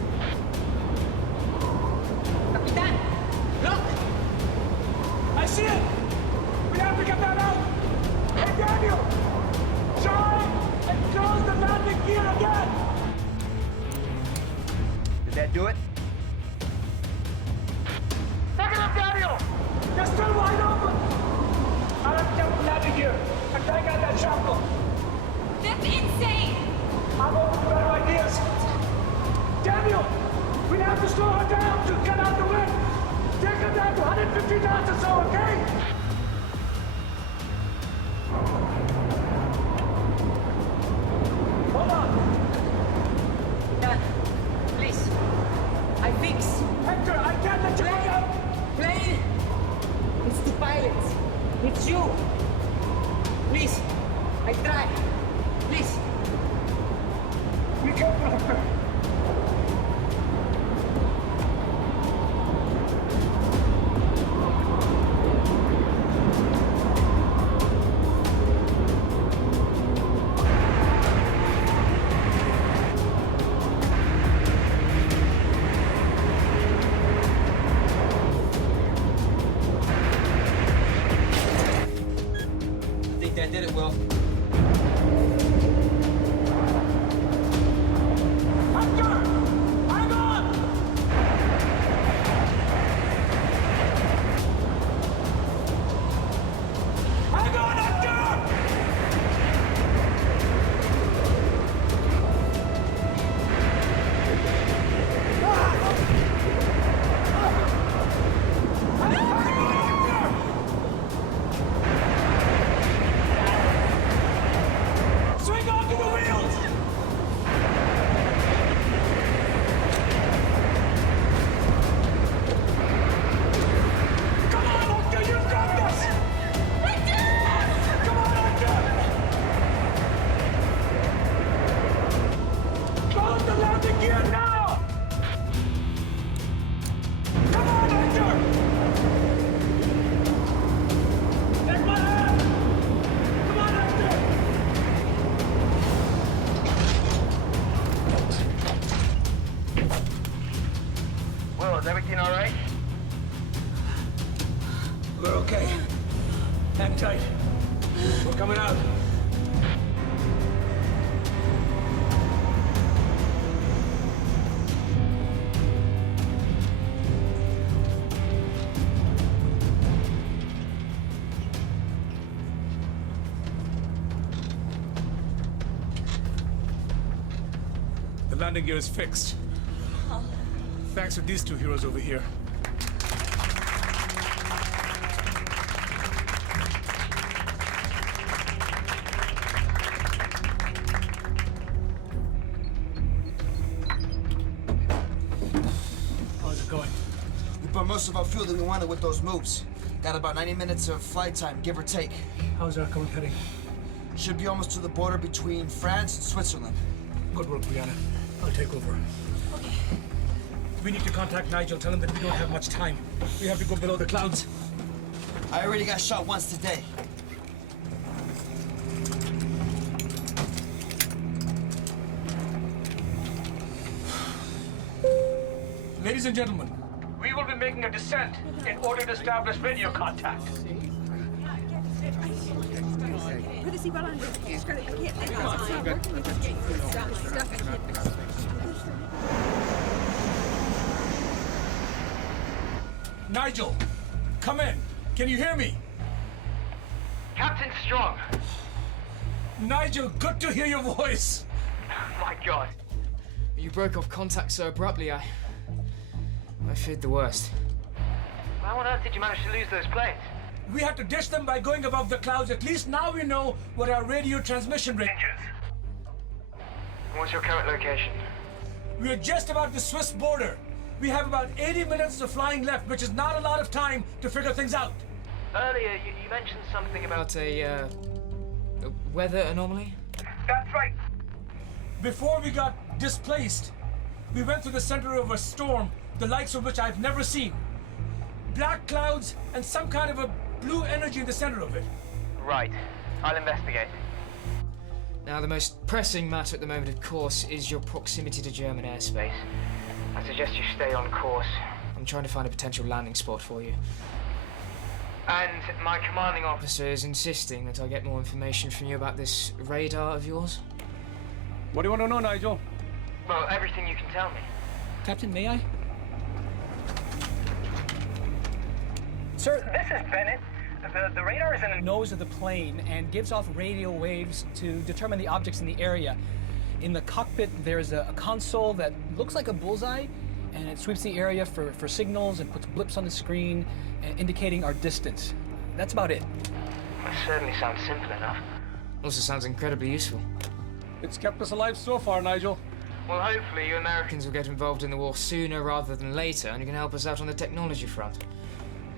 Capitan! Look! I see it! We have to get that out! Hey, Daniel! Try and close the landing gear again! Did that do it? Negative, Daniel! You're still wide open! I'll have to get the landing gear and take out that shackle. That's insane! I'm open to better ideas. Daniel! We have to slow her down to get out the wind! Take her down to 150 knots or so, okay? Hold on! Dad, please. I fix. Hector, I can't let you go out! Plane! It's the pilot. It's you. Please. I try. Please. Be careful, Doctor. I think that did it, Will. Is everything all right? We're okay. Hang tight. We're coming out. The landing gear is fixed. Thanks to these two heroes over here. How's it going? We burned most of our fuel that we wanted with those moves. Got about 90 minutes of flight time, give or take. How's our current heading? Should be almost to the border between France and Switzerland. Good work, Brianna. I'll take over. Okay. We need to contact Nigel, tell him that we don't have much time. We have to go below the clouds. I already got shot once today. Ladies and gentlemen, we will be making a descent in order to establish radio contact. Nigel, come in. Can you hear me? Captain Strong. Nigel, good to hear your voice. My God. You broke off contact so abruptly, I feared the worst. How on earth did you manage to lose those planes? We had to ditch them by going above the clouds. At least now we know what our radio transmission range is. What's your current location? We're just about the Swiss border. We have about 80 minutes of flying left, which is not a lot of time to figure things out. Earlier, you mentioned something about a weather anomaly? That's right. Before we got displaced, we went through the center of a storm, the likes of which I've never seen. Black clouds and some kind of a blue energy in the center of it. Right. I'll investigate. Now, the most pressing matter at the moment, of course, is your proximity to German airspace. I suggest you stay on course. I'm trying to find a potential landing spot for you. And my commanding officer is insisting that I get more information from you about this radar of yours. What do you want to know, Nigel? Well, everything you can tell me. Captain, may I? Sir, this is Bennett. The radar is in the nose of the plane and gives off radio waves to determine the objects in the area. In the cockpit, there's a console that looks like a bullseye, and it sweeps the area for signals and puts blips on the screen, indicating our distance. That's about it. That certainly sounds simple enough. Also sounds incredibly useful. It's kept us alive so far, Nigel. Well, hopefully you Americans will get involved in the war sooner rather than later, and you can help us out on the technology front.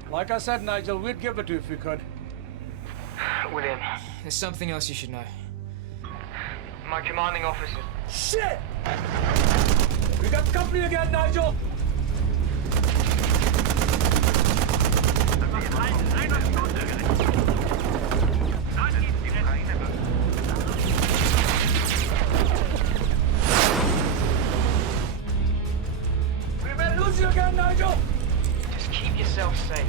Like I said, Nigel, we'd give it to you if we could. William, There's something else you should know. my commanding officer... Shit! We got company again, Nigel! We may lose you again, Nigel! Just keep yourself safe.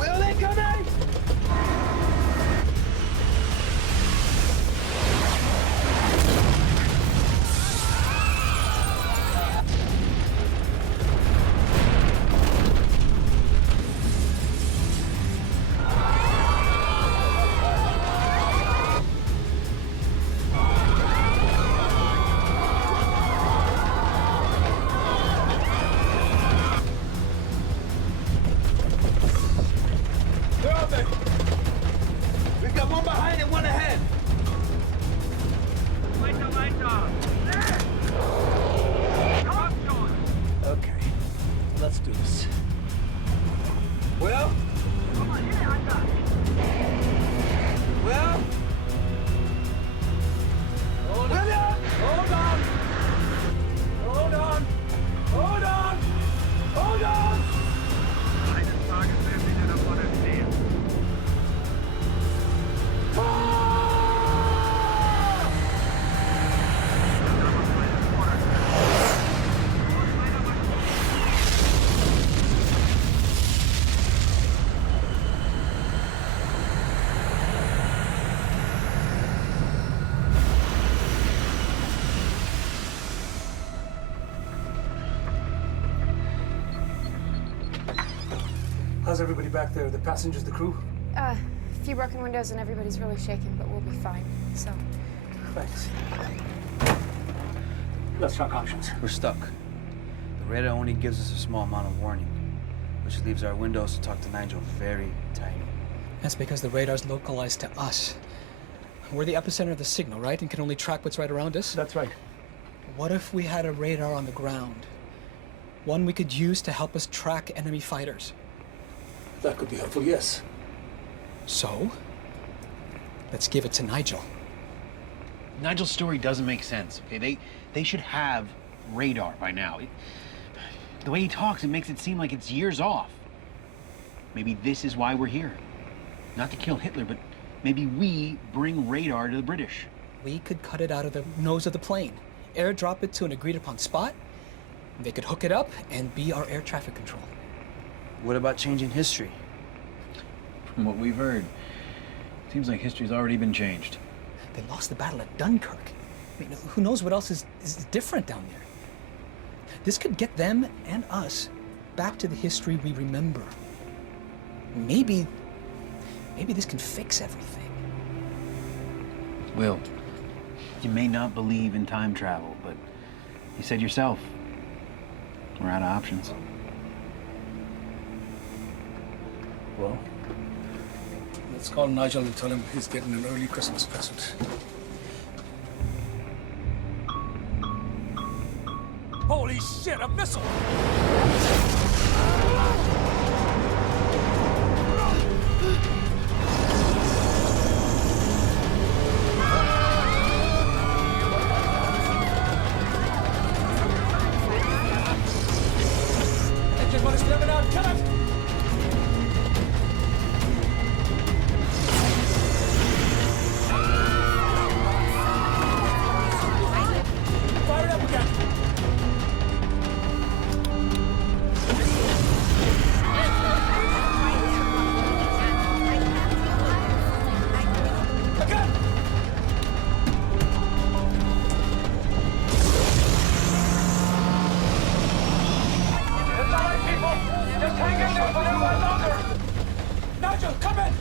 Will they come in? Where are they? We've got one behind and one ahead. Okay, let's do this. Will? Will? Hold on. Hold on. Hold on. Hold on. Hold on. Eines Tages werden Sie davon entstehen. How's everybody back there? The passengers, the crew? A few broken windows and everybody's really shaken, but we'll be fine. So, Thanks. Let's talk options. We're stuck. The radar only gives us a small amount of warning, which leaves our windows to talk to Nigel very tiny. That's because the radar's localized to us. We're the epicenter of the signal, right? And can only track what's right around us? That's right. What if we had a radar on the ground? One we could use to help us track enemy fighters. That could be helpful, yes. So, let's give it to Nigel. Nigel's story doesn't make sense, okay? They should have radar by now. The way he talks, it makes it seem like it's years off. Maybe this is why we're here. Not to kill Hitler, but maybe we bring radar to the British. We could cut it out of the nose of the plane, airdrop it to an agreed-upon spot. They could hook it up and be our air traffic control. What about changing history? From what we've heard, seems like history's already been changed. They lost the battle at Dunkirk. I mean, who knows what else is different down there? This could get them and us back to the history we remember. Maybe this can fix everything. Will, you may not believe in time travel, but you said yourself, we're out of options. Well, let's call Nigel and tell him he's getting an early Christmas present. Holy shit, a missile! Engine one is coming out, kill it! Fire it up again! Nigel, come in!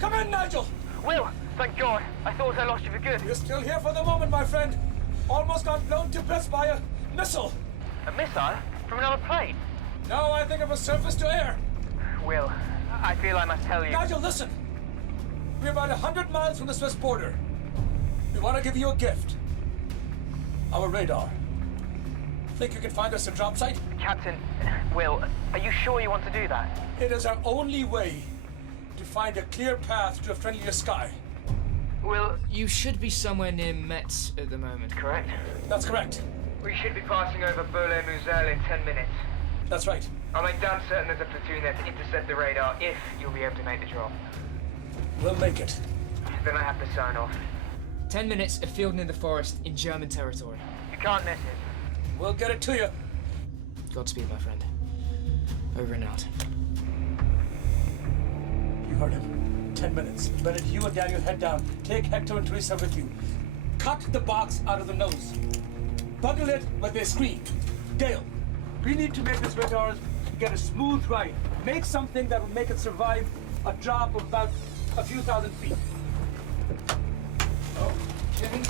Come in, Nigel! Will, thank God. I thought I lost you for good. You're still here for the moment, my friend. Almost got blown to bits by a missile. A missile? From another plane? No, I think it was surface to air. Will, I feel I must tell you. Nigel, listen. We're about 100 miles from the Swiss border. We want to give you a gift. Our radar. Think you can find us a drop site? Captain, Will, are you sure you want to do that? It is our only way to find a clear path to a friendlier sky. Will, you should be somewhere near Metz at the moment, correct? That's correct. We should be passing over Boulay-Musel in 10 minutes. That's right. I'll make damn certain there's a platoon there to intercept the radar if you'll be able to make the drop. We'll make it. Then I have to sign off. 10 minutes, a field near the forest in German territory. You can't miss it. We'll get it to you. Godspeed, my friend. Over and out. You heard him. 10 minutes. Bennett, you and Daniel head down. Take Hector and Teresa with you. Cut the box out of the nose. Buckle it with a screen. Dale, we need to make this radar get a smooth ride. Make something that will make it survive a drop of about a few thousand feet. Okay.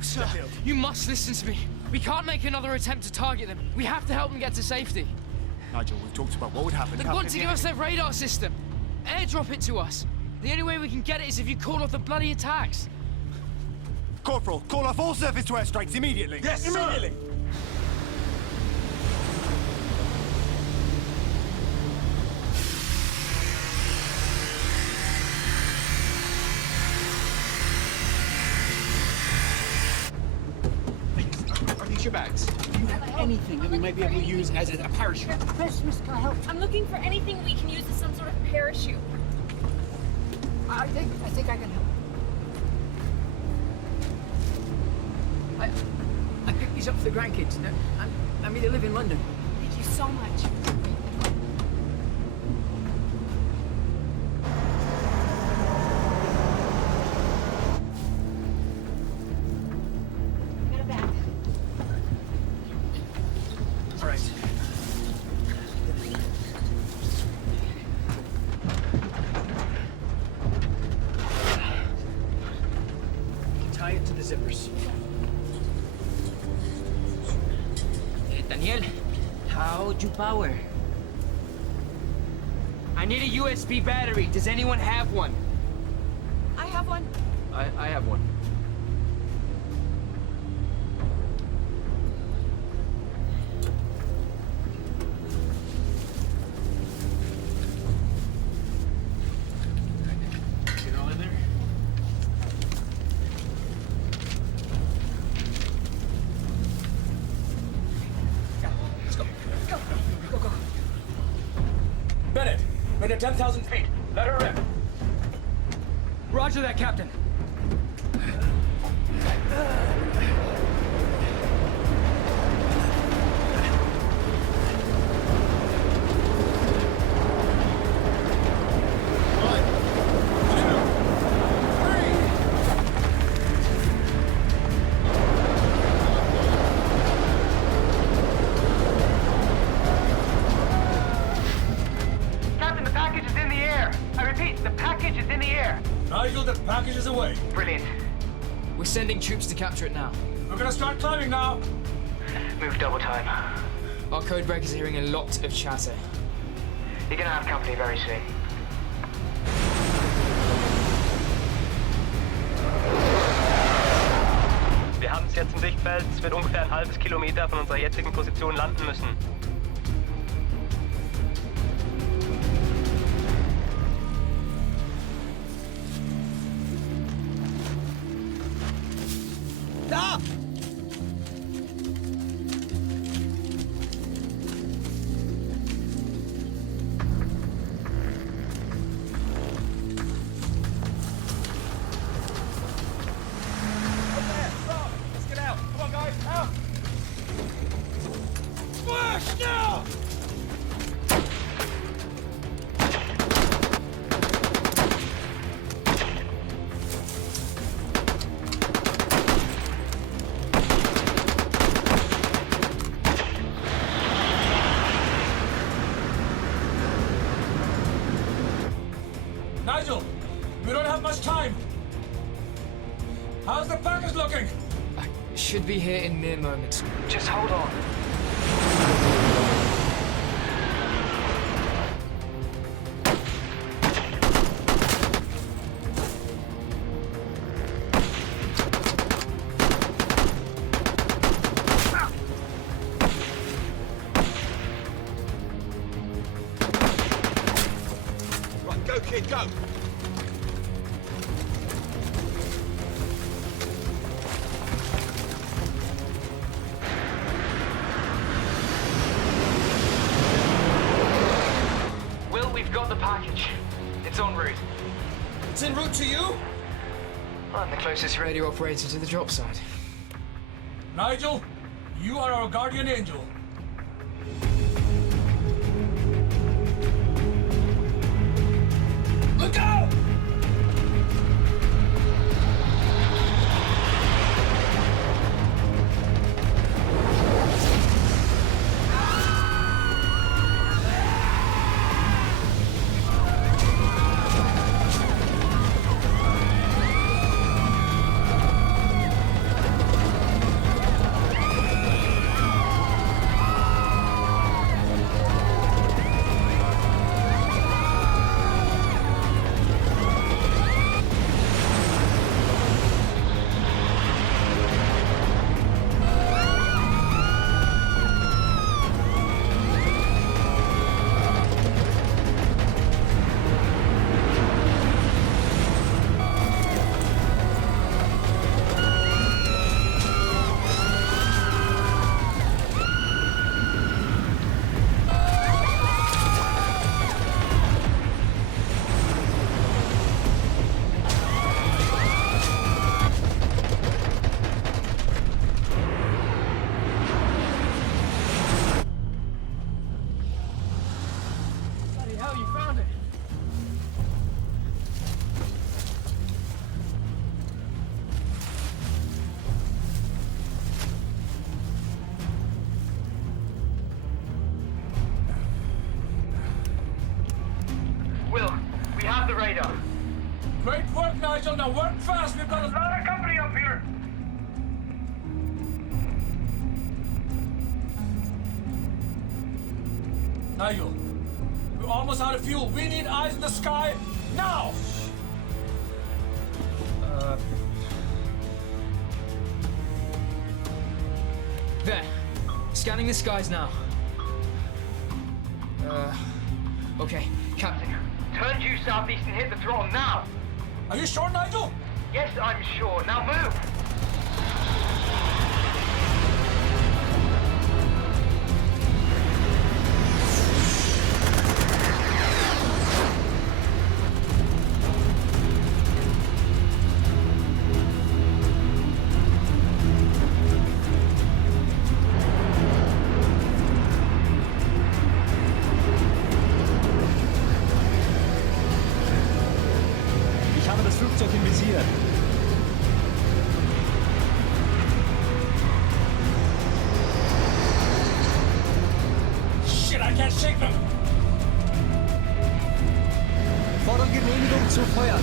Sir, you must listen to me. We can't make another attempt to target them. We have to help them get to safety. Nigel, we've talked about what would happen. They want to give us their radar system. Airdrop it to us. The only way we can get it is if you call off the bloody attacks. Corporal, call off all surface-to-air strikes immediately. Yes, immediately. Are these your bags? Do you have anything that we might be able to use as a parachute? Christmas, can I help? I'm looking for anything we can use as some sort of parachute. I think I can help. I picked these up for the grandkids. I mean, they live in London. Thank you so much. Got a bag. All right. Tie it to the zippers. Daniel, how'd you power? I need a USB battery. Does anyone have one? I have one. I have one. Get it all in there? Let's go. Go. Bennett, we're at 10,000 feet. Let her rip. Roger that, Captain. Captain, the package is in the air. I repeat, the package is in the air. Nigel, the package is away. Brilliant. We're sending troops to capture it now. We're gonna start climbing now. Move double time. Our codebreakers are hearing a lot of chatter. You're gonna have company very soon. Wir haben es jetzt im Sichtfeld. Es wird ungefähr ein halbes Kilometer von unserer jetzigen Position landen müssen. Da! Let's get out. Come on, guys, out. Smash now! Nigel, we don't have much time. How's the package looking? Should be here in mere moments. Just hold on. go! Will, we've got the package. It's en route. It's en route to you? I'm the closest radio operator to the drop site. Nigel, you are our guardian angel. Look out! the radar. Great work, Nigel. Now work fast. We've got a lot of company up here. Nigel, we're almost out of fuel. We need eyes in the sky now. There. Scanning the skies now. Okay. Captain. Turn due southeast and hit the throttle now. Are you sure, Nigel? Yes, I'm sure. Now move. Ich habe das Flugzeug im Visier. Shit, I can't shake them. Fordern Genehmigung zu feuern.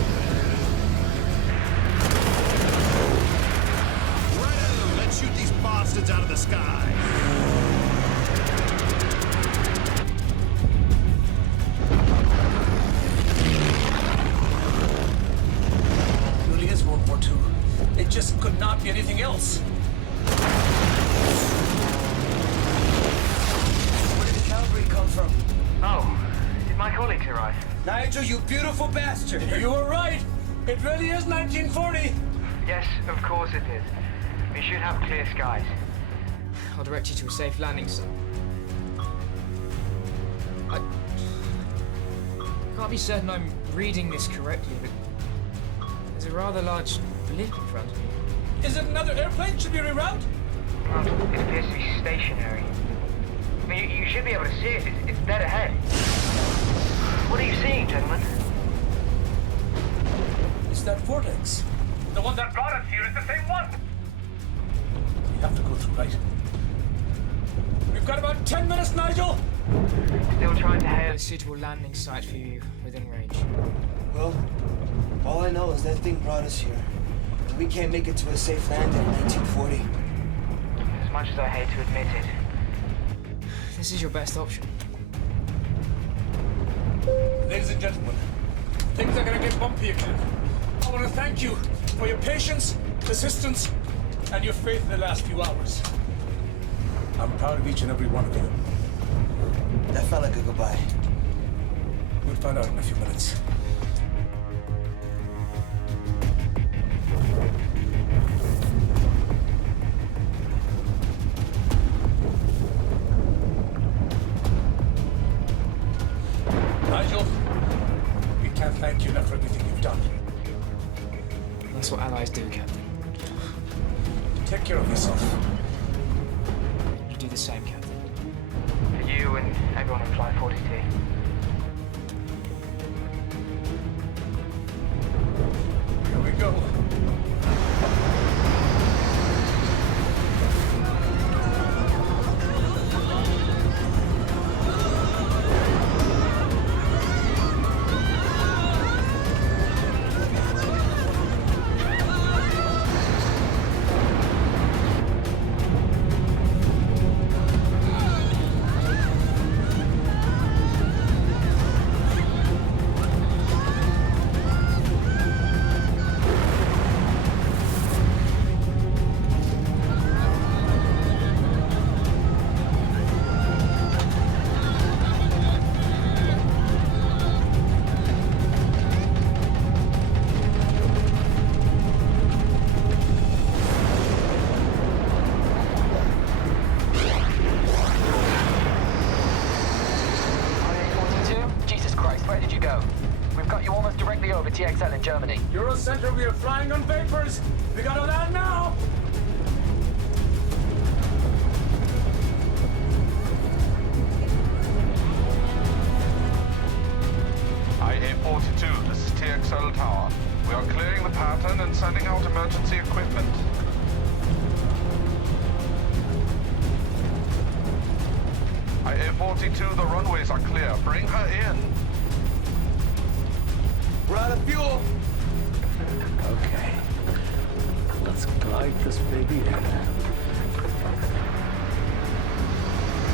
Righto, let's shoot these bastards out of the sky. Really is World War II. It just could not be anything else. Where did the cavalry come from? Oh, did my colleagues arrive? Nigel, you beautiful bastard! You were right. It really is 1940. Yes, of course it is. We should have clear skies. I'll direct you to a safe landing site. I can't be certain I'm reading this correctly, but there's a rather large blip in front of me. Is it another airplane? Should we reroute? Well, it appears to be stationary. I mean, you should be able to see it. It's dead ahead. What are you seeing, gentlemen? It's that vortex. The one that brought us here is the same one. We have to go through, right? We've got about 10 minutes, Nigel. Still trying to hail a suitable landing site for you within range. Well, all I know is that thing brought us here. And we can't make it to a safe landing in 1940. As much as I hate to admit it. This is your best option. Ladies and gentlemen, things are gonna get bumpy again. I want to thank you for your patience, persistence, and your faith in the last few hours. I'm proud of each and every one of you. That felt like a goodbye. We'll find out in a few minutes. Take care of yourself. You do the same, Captain. For you and everyone on Flight 42. Here we go. TXL in Germany. Euro Center, we are flying on vapors. We gotta land now. IA-42, this is TXL Tower. We are clearing the pattern and sending out emergency equipment. IA-42, the runways are clear. Bring her in. We're out of fuel. Okay. Let's glide this baby in.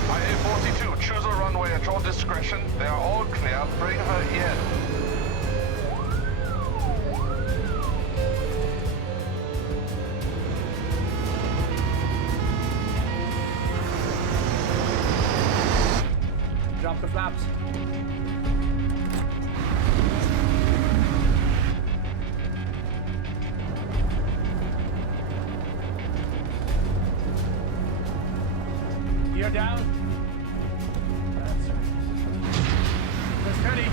IA-42, choose a runway at your discretion. They are all clear. Bring her in. Drop the flaps. Gear down. That's right. Press steady.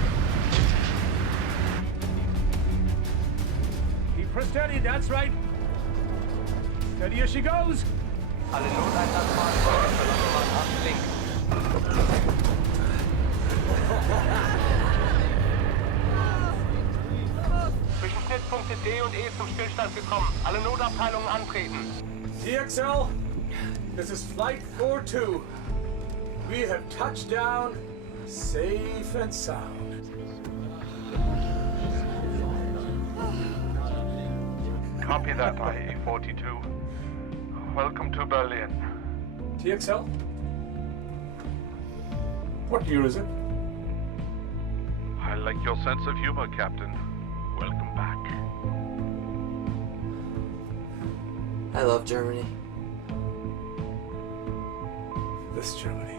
Keep her steady, that's right. Steady as she goes. Alle Noteinsatzfahrzeuge verlassen Bahn links. Zwischen Schnittpunkte D und E zum Stillstand gekommen. Alle Notabteilungen antreten. TXL, this is Flight 42. We have touched down safe and sound. Copy that, IA-42. Welcome to Berlin. TXL? What year is it? I like your sense of humor, Captain. Welcome back. I love Germany. This Germany.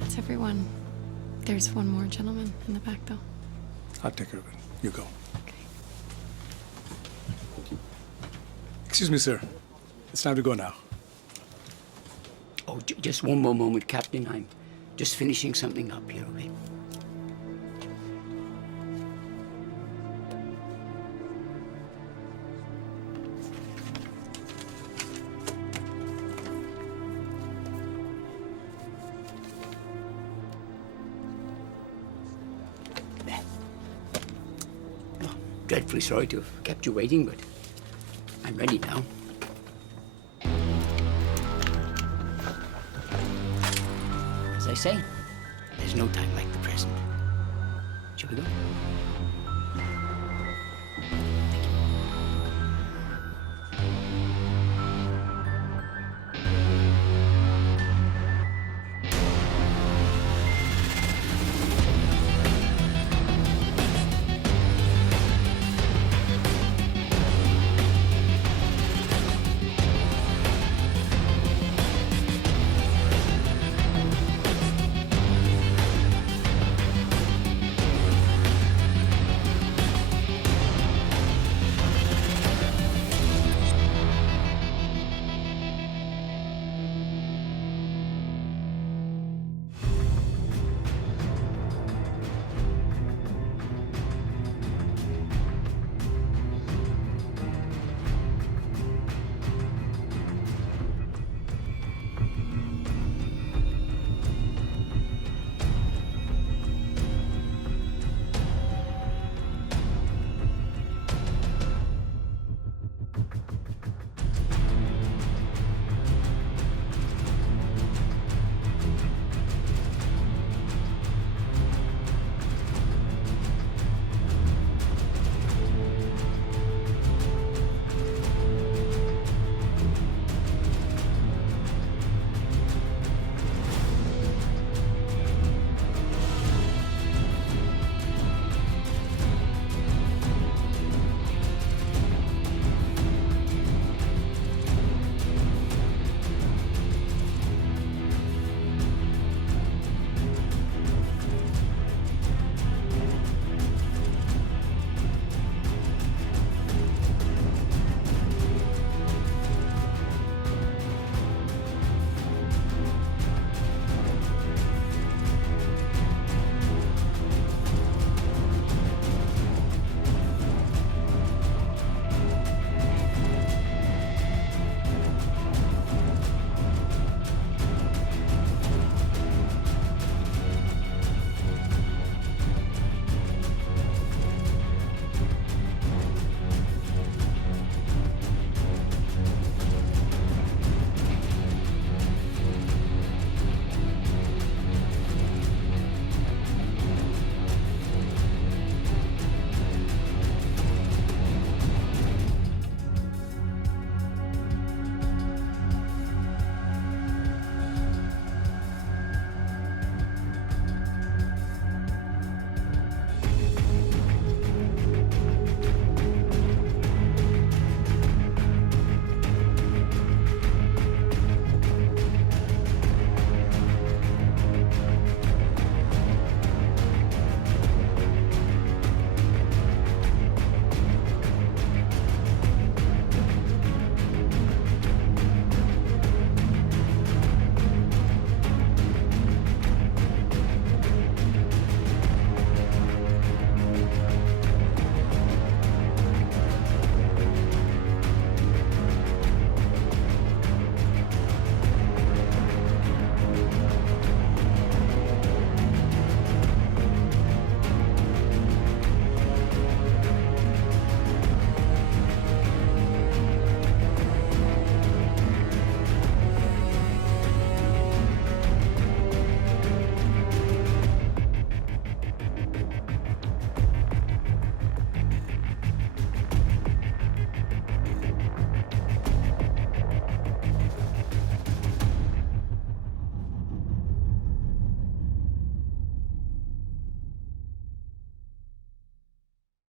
That's everyone. There's one more gentleman in the back, though. I'll take care of it. You go. Excuse me, sir. It's time to go now. Oh, just one more moment, Captain. I'm just finishing something up here, okay? Dreadfully sorry to have kept you waiting, but I'm ready now. As I say, there's no time like the present. Shall we go?